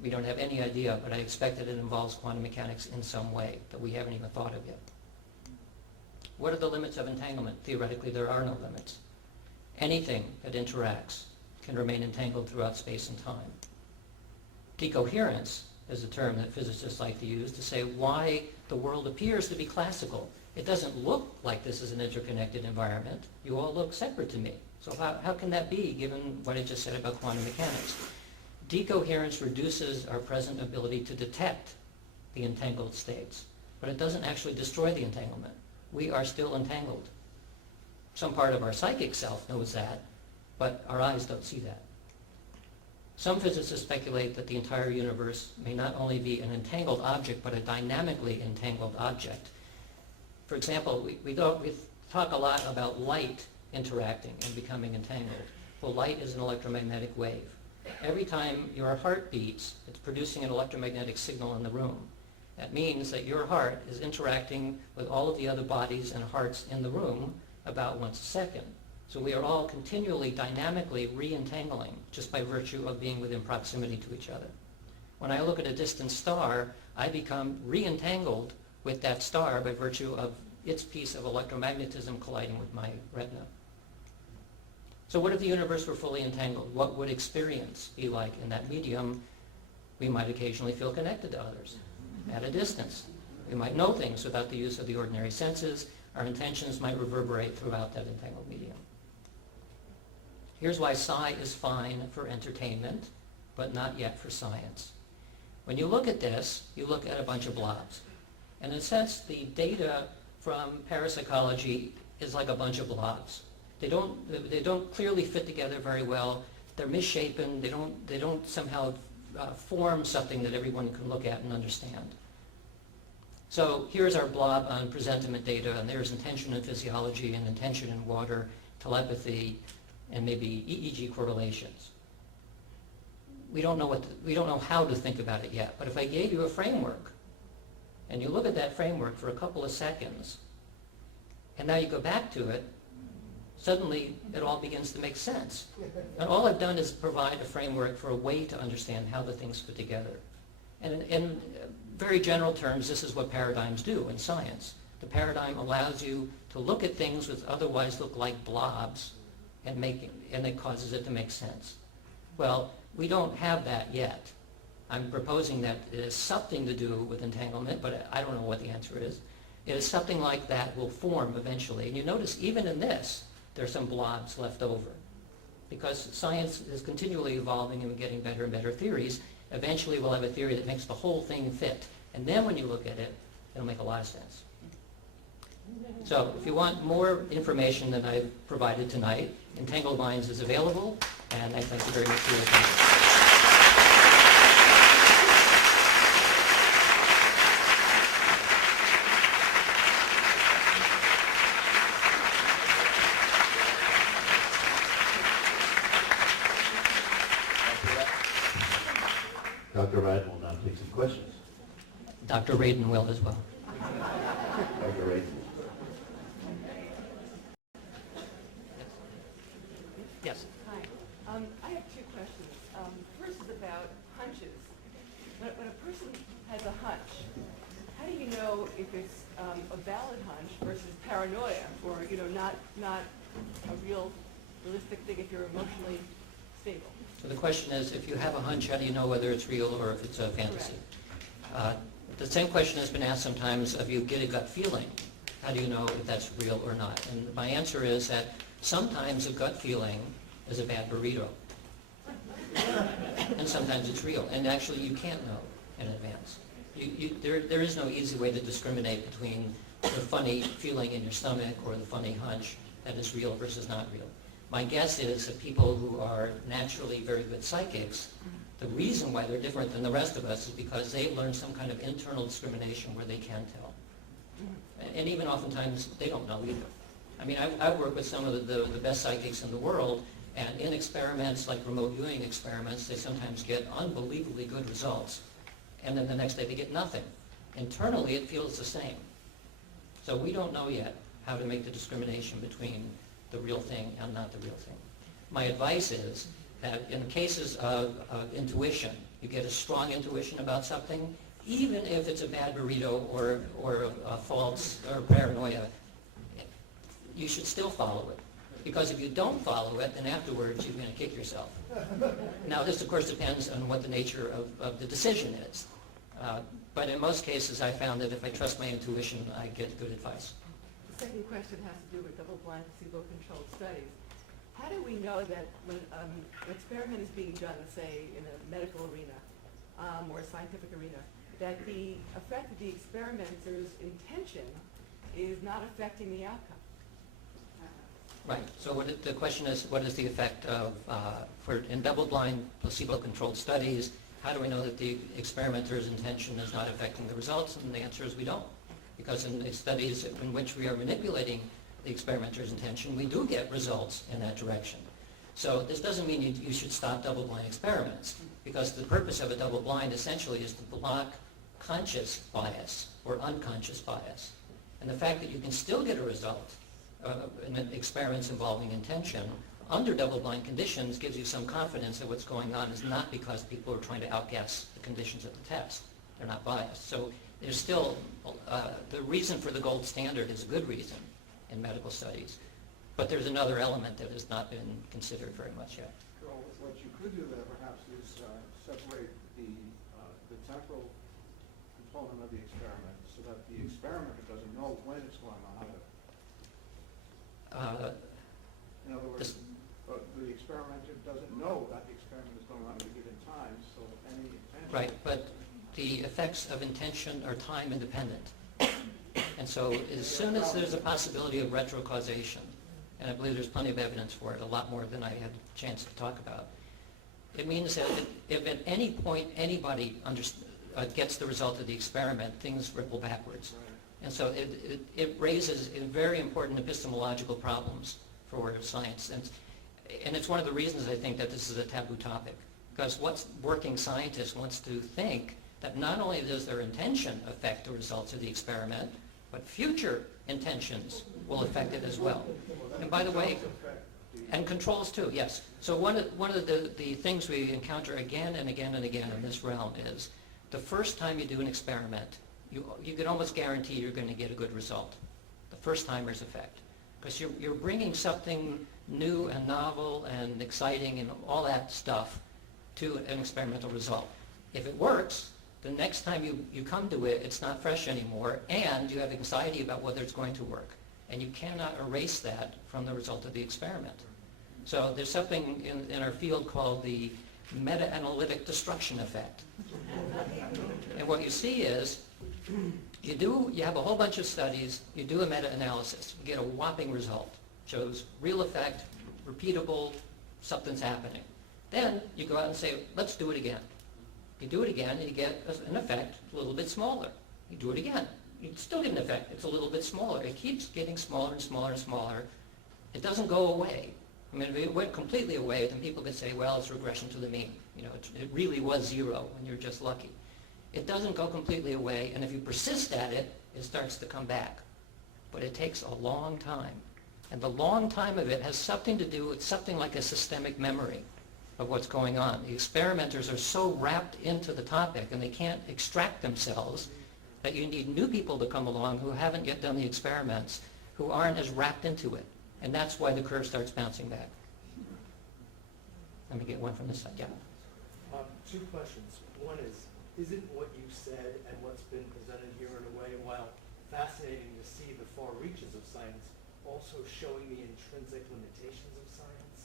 We don't have any idea, but I expect that it involves quantum mechanics in some way that we haven't even thought of yet. What are the limits of entanglement? Theoretically, there are no limits. Anything that interacts can remain entangled throughout space and time. Decoherence is a term that physicists like to use to say why the world appears to be classical. It doesn't look like this is an interconnected environment. You all look separate to me. So how can that be, given what I just said about quantum mechanics? Decoherence reduces our present ability to detect the entangled states, but it doesn't actually destroy the entanglement. We are still entangled. Some part of our psychic self knows that, but our eyes don't see that. Some physicists speculate that the entire universe may not only be an entangled object, but a dynamically entangled object. For example, we talk a lot about light interacting and becoming entangled. Well, light is an electromagnetic wave. Every time your heart beats, it's producing an electromagnetic signal in the room. That means that your heart is interacting with all of the other bodies and hearts in the room about once a second. So we are all continually dynamically re-entangling just by virtue of being within proximity to each other. When I look at a distant star, I become re-entangled with that star by virtue of its piece of electromagnetism colliding with my retina. So what if the universe were fully entangled? What would experience be like in that medium? We might occasionally feel connected to others at a distance. We might know things without the use of the ordinary senses. Our intentions might reverberate throughout that entangled medium. Here's why psi is fine for entertainment, but not yet for science. When you look at this, you look at a bunch of blobs. And in a sense, the data from parapsychology is like a bunch of blobs. They don't clearly fit together very well. They're misshapen. They don't somehow form something that everyone can look at and understand. So here's our blob on presentiment data, and there's intention in physiology and intention in water, telepathy, and maybe EEG correlations. We don't know how to think about it yet, but if I gave you a framework, and you look at that framework for a couple of seconds, and now you go back to it, suddenly it all begins to make sense. And all I've done is provide a framework for a way to understand how the things fit together. And in very general terms, this is what paradigms do in science. The paradigm allows you to look at things which otherwise look like blobs and it causes it to make sense. Well, we don't have that yet. I'm proposing that it has something to do with entanglement, but I don't know what the answer is. It is something like that will form eventually. And you notice even in this, there's some blobs left over. Because science is continually evolving and getting better and better theories, eventually we'll have a theory that makes the whole thing fit. And then when you look at it, it'll make a lot of sense. So if you want more information than I've provided tonight, Entangled Minds is available, and I thank you very much for your attention. Dr. Radin will now take some questions. Dr. Radin will as well. Dr. Radin. Yes. Hi. I have two questions. First is about hunches. When a person has a hunch, how do you know if it's a valid hunch versus paranoia, or not a real, realistic thing if you're emotionally stable? So the question is, if you have a hunch, how do you know whether it's real or if it's a fantasy? The same question has been asked sometimes of you get a gut feeling. How do you know if that's real or not? And my answer is that sometimes a gut feeling is a bad burrito. And sometimes it's real. And actually you can't know in advance. There is no easy way to discriminate between the funny feeling in your stomach or the funny hunch that is real versus not real. My guess is that people who are naturally very good psychics, the reason why they're different than the rest of us is because they've learned some kind of internal discrimination where they can tell. And even oftentimes, they don't know either. I mean, I work with some of the best psychics in the world, and in experiments like remote viewing experiments, they sometimes get unbelievably good results. And then the next day they get nothing. Internally, it feels the same. So we don't know yet how to make the discrimination between the real thing and not the real thing. My advice is that in cases of intuition, you get a strong intuition about something, even if it's a bad burrito or a false or paranoia, you should still follow it. Because if you don't follow it, then afterwards you're going to kick yourself. Now this of course depends on what the nature of the decision is. But in most cases I found that if I trust my intuition, I get good advice. The second question has to do with double-blind, placebo-controlled studies. How do we know that when an experiment is being done, let's say in a medical arena or a scientific arena, that the effect of the experimenter's intention is not affecting the outcome? Right. So the question is, what is the effect of, in double-blind, placebo-controlled studies, how do we know that the experimenter's intention is not affecting the results? And the answer is we don't. Because in the studies in which we are manipulating the experimenter's intention, we do get results in that direction. So this doesn't mean you should stop double-blind experiments, because the purpose of a double-blind essentially is to block conscious bias or unconscious bias. And the fact that you can still get a result in experiments involving intention under double-blind conditions gives you some confidence that what's going on is not because people are trying to outguess the conditions of the test. They're not biased. So there's still, the reason for the gold standard is a good reason in medical studies. But there's another element that has not been considered very much yet. Well, what you could do there perhaps is separate the temporal component of the experiment so that the experimenter doesn't know when it's going on either. In other words, the experimenter doesn't know that the experiment is going on at a given time, so any intention... Right, but the effects of intention are time independent. And so as soon as there's a possibility of retrocausation, and I believe there's plenty of evidence for it, a lot more than I had a chance to talk about, it means that if at any point anybody gets the result of the experiment, things ripple backwards. And so it raises very important epistemological problems for science. And it's one of the reasons I think that this is a taboo topic. Because what working scientist wants to think that not only does their intention affect the results of the experiment, but future intentions will affect it as well. And by the way, and controls too, yes. So one of the things we encounter again and again and again in this realm is the first time you do an experiment, you can almost guarantee you're going to get a good result. The first timer's effect. Because you're bringing something new and novel and exciting and all that stuff to an experimental result. If it works, the next time you come to it, it's not fresh anymore, and you have anxiety about whether it's going to work. And you cannot erase that from the result of the experiment. So there's something in our field called the meta-analytic destruction effect. And what you see is, you have a whole bunch of studies, you do a meta-analysis, you get a whopping result. Shows real effect, repeatable, something's happening. Then you go out and say, let's do it again. You do it again, and you get an effect a little bit smaller. You do it again. You still get an effect. It's a little bit smaller. It keeps getting smaller and smaller and smaller. It doesn't go away. I mean, if it went completely away, then people could say, well, it's regression to the mean. You know, it really was zero, and you're just lucky. It doesn't go completely away, and if you persist at it, it starts to come back. But it takes a long time. And the long time of it has something to do with something like a systemic memory of what's going on. The experimenters are so wrapped into the topic and they can't extract themselves that you need new people to come along who haven't yet done the experiments, who aren't as wrapped into it. And that's why the curve starts bouncing back. Let me get one from this side. Yeah. Two questions. One is, isn't what you said and what's been presented here in a way, while fascinating to see the far reaches of science, also showing the intrinsic limitations of science?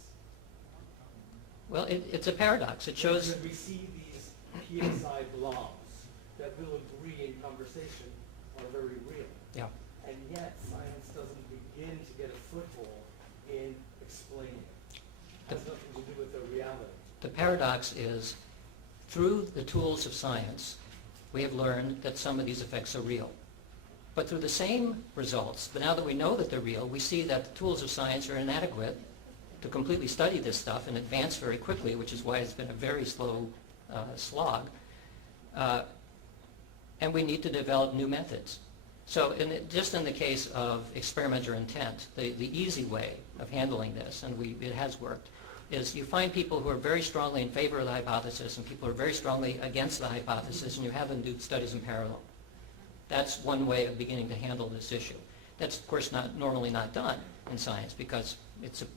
Well, it's a paradox. It shows... We see these PSI blobs that we'll agree in conversation are very real. Yeah. And yet science doesn't begin to get a foothold in explaining it. It has nothing to do with the reality. The paradox is, through the tools of science, we have learned that some of these effects are real. But through the same results, but now that we know that they're real, we see that the tools of science are inadequate to completely study this stuff and advance very quickly, which is why it's been a very slow slog. And we need to develop new methods. So just in the case of experimenter intent, the easy way of handling this, and it has worked, is you find people who are very strongly in favor of the hypothesis and people who are very strongly against the hypothesis, and you have them do studies in parallel. That's one way of beginning to handle this issue. That's, of course, normally not done in science because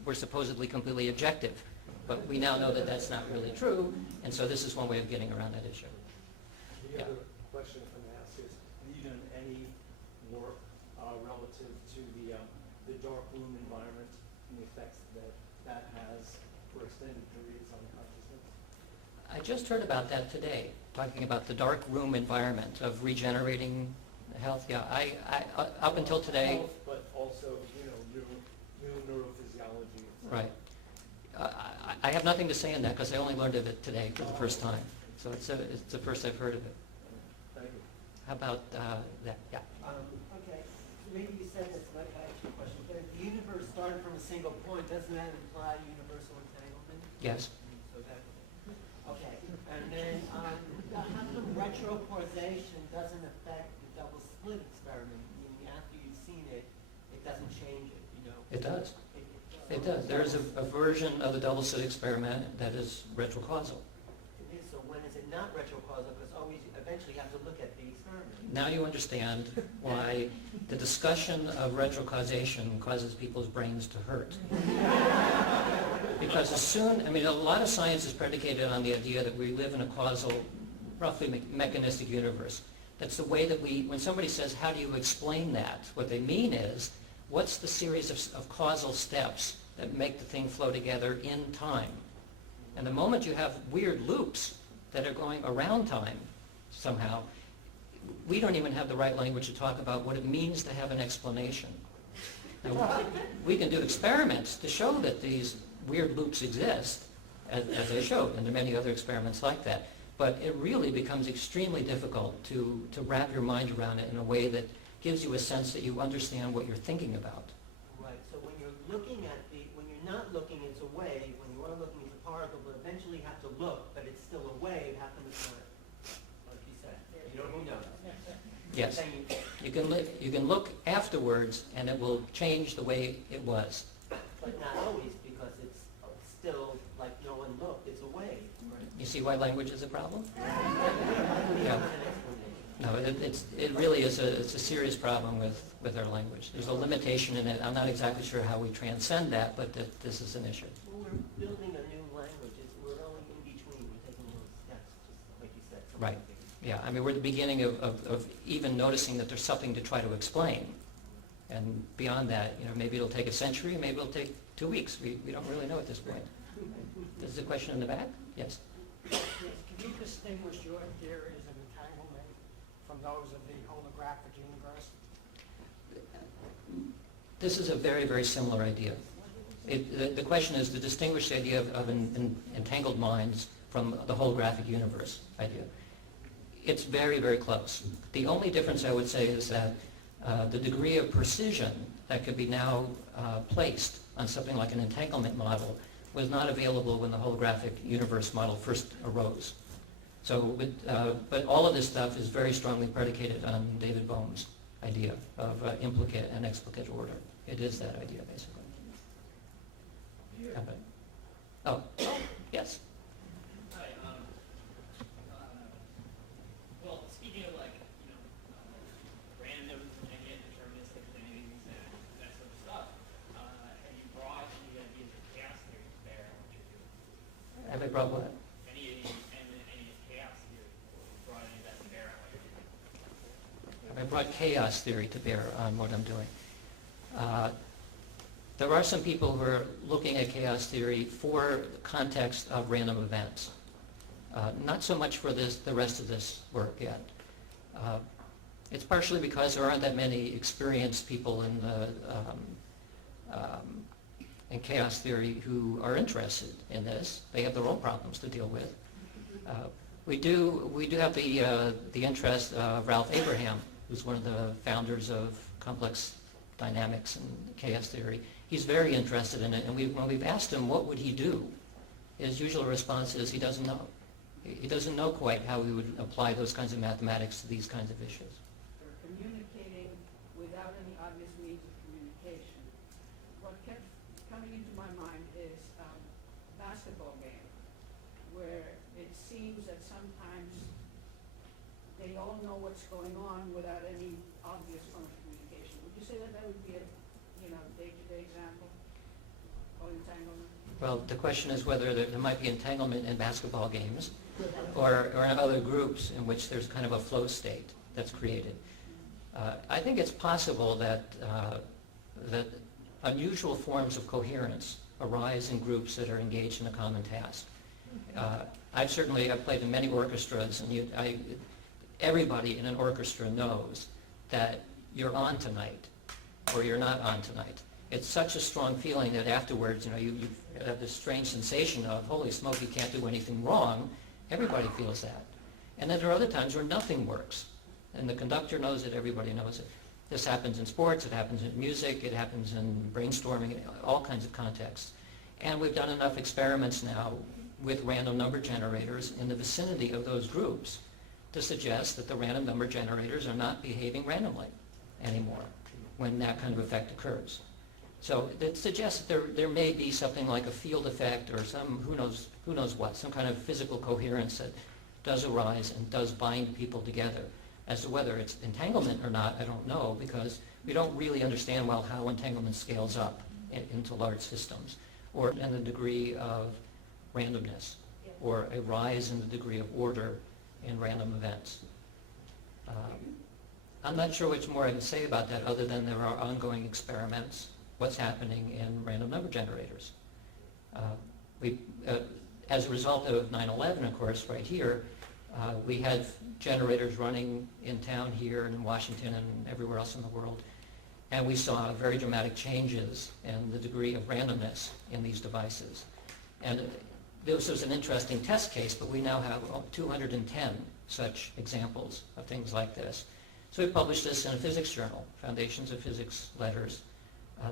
we're supposedly completely objective. But we now know that that's not really true, and so this is one way of getting around that issue. The other question I'm going to ask is, have you done any work relative to the dark room environment and the effects that has for extended periods on consciousness? I just heard about that today, talking about the dark room environment of regenerating health. Yeah, I up until today... Health, but also, new neurophysiology. Right. I have nothing to say on that because I only learned of it today for the first time. So it's the first I've heard of it. Thank you. How about that? Yeah. Okay, maybe you said this, but I have a question. But if the universe started from a single point, doesn't that imply universal entanglement? Yes. So that, okay. And then how come retrocausation doesn't affect the double slit experiment? Meaning after you've seen it, it doesn't change it, It does. It does. There is a version of the double slit experiment that is retrocausal. It is, so when is it not retrocausal? Because always, eventually you have to look at the experiment. Now you understand why the discussion of retrocausation causes people's brains to hurt. Because a lot of science is predicated on the idea that we live in a causal roughly mechanistic universe. That's the way that when somebody says, how do you explain that? What they mean is, what's the series of causal steps that make the thing flow together in time? And the moment you have weird loops that are going around time somehow, we don't even have the right language to talk about what it means to have an explanation. Now, we can do experiments to show that these weird loops exist, as I showed, and there are many other experiments like that. But it really becomes extremely difficult to wrap your mind around it in a way that gives you a sense that you understand what you're thinking about. Right, so when you're looking at when you're not looking, it's a wave. When you are looking, it's a particle, but eventually you have to look, but it's still a wave. How come it's not, like you said? You know who knows? Yes. You can look afterwards, and it will change the way it was. But not always, because it's still like no one looked. It's a wave. You see why language is a problem? Yeah. No, it really is it's a serious problem with our language. There's a limitation in it. I'm not exactly sure how we transcend that, but this is an issue. Well, we're building a new language. We're only in between. We're taking little steps, just like you said. Right. Yeah, I mean, we're at the beginning of even noticing that there's something to try to explain. And beyond that, maybe it'll take a century, maybe it'll take 2 weeks. We don't really know at this point. There's a question in the back? Yes. Yes, can you distinguish your theories of entanglement from those of the holographic universe? This is a very, very similar idea. The question is to distinguish the idea of entangled minds from the holographic universe idea. It's very, very close. The only difference I would say is that the degree of precision that could be now placed on something like an entanglement model was not available when the holographic universe model first arose. So, but all of this stuff is very strongly predicated on David Bohm's idea of implicate and explicate order. It is that idea, basically. Oh, yes. Hi. Well, speaking of random and yet deterministic things and that sort of stuff, have you brought any ideas of chaos theory to bear on what you're doing? Have I brought what? Any chaos theory? Brought any of that to bear on what you're doing? Have I brought chaos theory to bear on what I'm doing? There are some people who are looking at chaos theory for the context of random events. Not so much for the rest of this work yet. It's partially because there aren't that many experienced people in chaos theory who are interested in this. They have their own problems to deal with. We do have the interest of Ralph Abraham, who's one of the founders of complex dynamics and chaos theory. He's very interested in it, and when we've asked him what would he do, his usual response is he doesn't know. He doesn't know quite how we would apply those kinds of mathematics to these kinds of issues. For communicating without any obvious means of communication. What kept coming into my mind is a basketball game, where it seems that sometimes they all know what's going on without any obvious form of communication. Would you say that would be a day-to-day example of entanglement? Well, the question is whether there might be entanglement in basketball games or in other groups in which there's kind of a flow state that's created. I think it's possible that unusual forms of coherence arise in groups that are engaged in a common task. I've played in many orchestras, and everybody in an orchestra knows that you're on tonight or you're not on tonight. It's such a strong feeling that afterwards, you have this strange sensation of, holy smoke, you can't do anything wrong. Everybody feels that. And then there are other times where nothing works. And the conductor knows it, everybody knows it. This happens in sports, it happens in music, it happens in brainstorming, all kinds of contexts. And we've done enough experiments now with random number generators in the vicinity of those groups to suggest that the random number generators are not behaving randomly anymore when that kind of effect occurs. So it suggests that there may be something like a field effect or some, who knows what, some kind of physical coherence that does arise and does bind people together. As to whether it's entanglement or not, I don't know, because we don't really understand well how entanglement scales up into large systems, or in the degree of randomness, or a rise in the degree of order in random events. I'm not sure much more I can say about that other than there are ongoing experiments, what's happening in random number generators. As a result of 9/11, of course, right here, we had generators running in town here and in Washington and everywhere else in the world, and we saw very dramatic changes in the degree of randomness in these devices. And this was an interesting test case, but we now have 210 such examples of things like this. So we published this in a physics journal, Foundations of Physics Letters,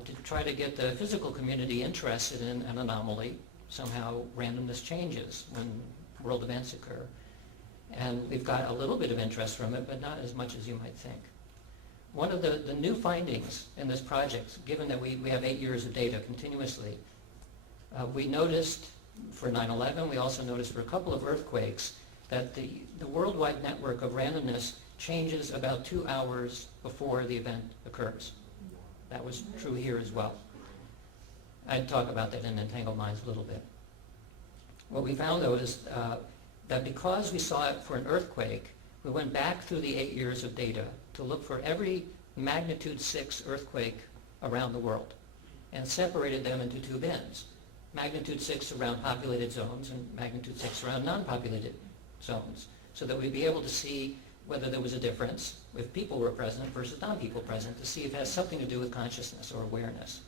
to try to get the physical community interested in an anomaly. Somehow randomness changes when world events occur. And we've got a little bit of interest from it, but not as much as you might think. One of the new findings in this project, given that we have 8 years of data continuously, we noticed for 9/11, we also noticed for a couple of earthquakes, that the worldwide network of randomness changes about 2 hours before the event occurs. That was true here as well. I'd talk about that in Entangled Minds a little bit. What we found, though, is that because we saw it for an earthquake, we went back through the 8 years of data to look for every magnitude 6 earthquake around the world and separated them into 2 bins. Magnitude 6 around populated zones and magnitude 6 around non-populated zones, so that we'd be able to see whether there was a difference if people were present versus non-people present, to see if it has something to do with consciousness or awareness.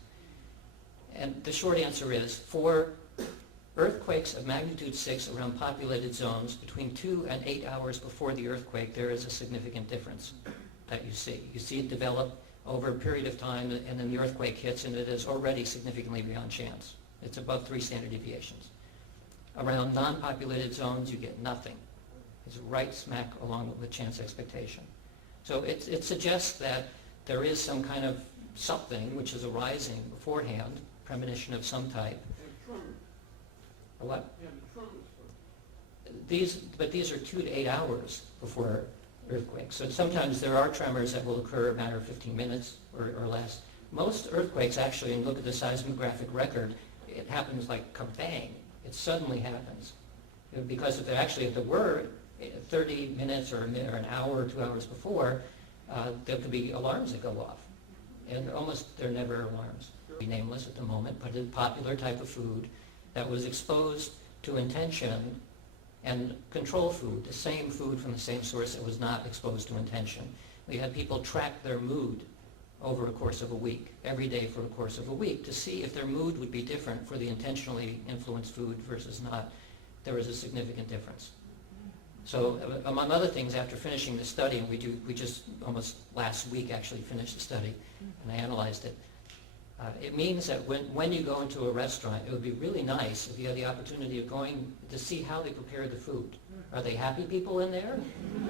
And the short answer is, for earthquakes of magnitude 6 around populated zones between 2 and 8 hours before the earthquake, there is a significant difference that you see. You see it develop over a period of time, and then the earthquake hits, and it is already significantly beyond chance. It's above 3 standard deviations. Around non-populated zones, you get nothing. It's right smack along with chance expectation. So it suggests that there is some kind of something which is arising beforehand, premonition of some type. A what? These are 2 to 8 hours before earthquakes. So sometimes there are tremors that will occur in a matter of 15 minutes or less. Most earthquakes actually, and look at the seismographic record, it happens like kabang. It suddenly happens. Because if there were 30 minutes or an hour or 2 hours before, there could be alarms that go off. And almost they're never alarms. Nameless at the moment, but a popular type of food that was exposed to intention and control food, the same food from the same source that was not exposed to intention. We had people track their mood over a course of a week, every day for a course of a week, to see if their mood would be different for the intentionally influenced food versus not. There was a significant difference. So among other things, after finishing the study, and we just almost last week actually finished the study, and I analyzed it, it means that when you go into a restaurant, it would be really nice if you had the opportunity of going to see how they prepare the food. Are they happy people in there,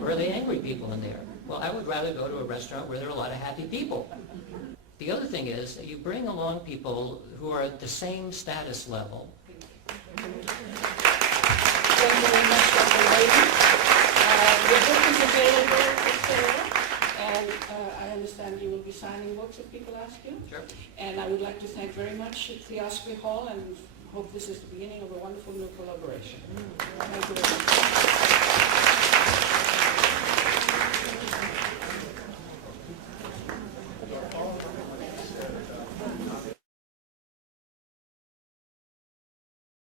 or are they angry people in there? Well, I would rather go to a restaurant where there are a lot of happy people. The other thing is that you bring along people who are at the same status level. Thank you very much, Dr. Radin. The book is available for sale, and I understand you will be signing books if people ask you. Sure. And I would like to thank very much Theosophy Hall, and hope this is the beginning of a wonderful new collaboration. Thank you very much.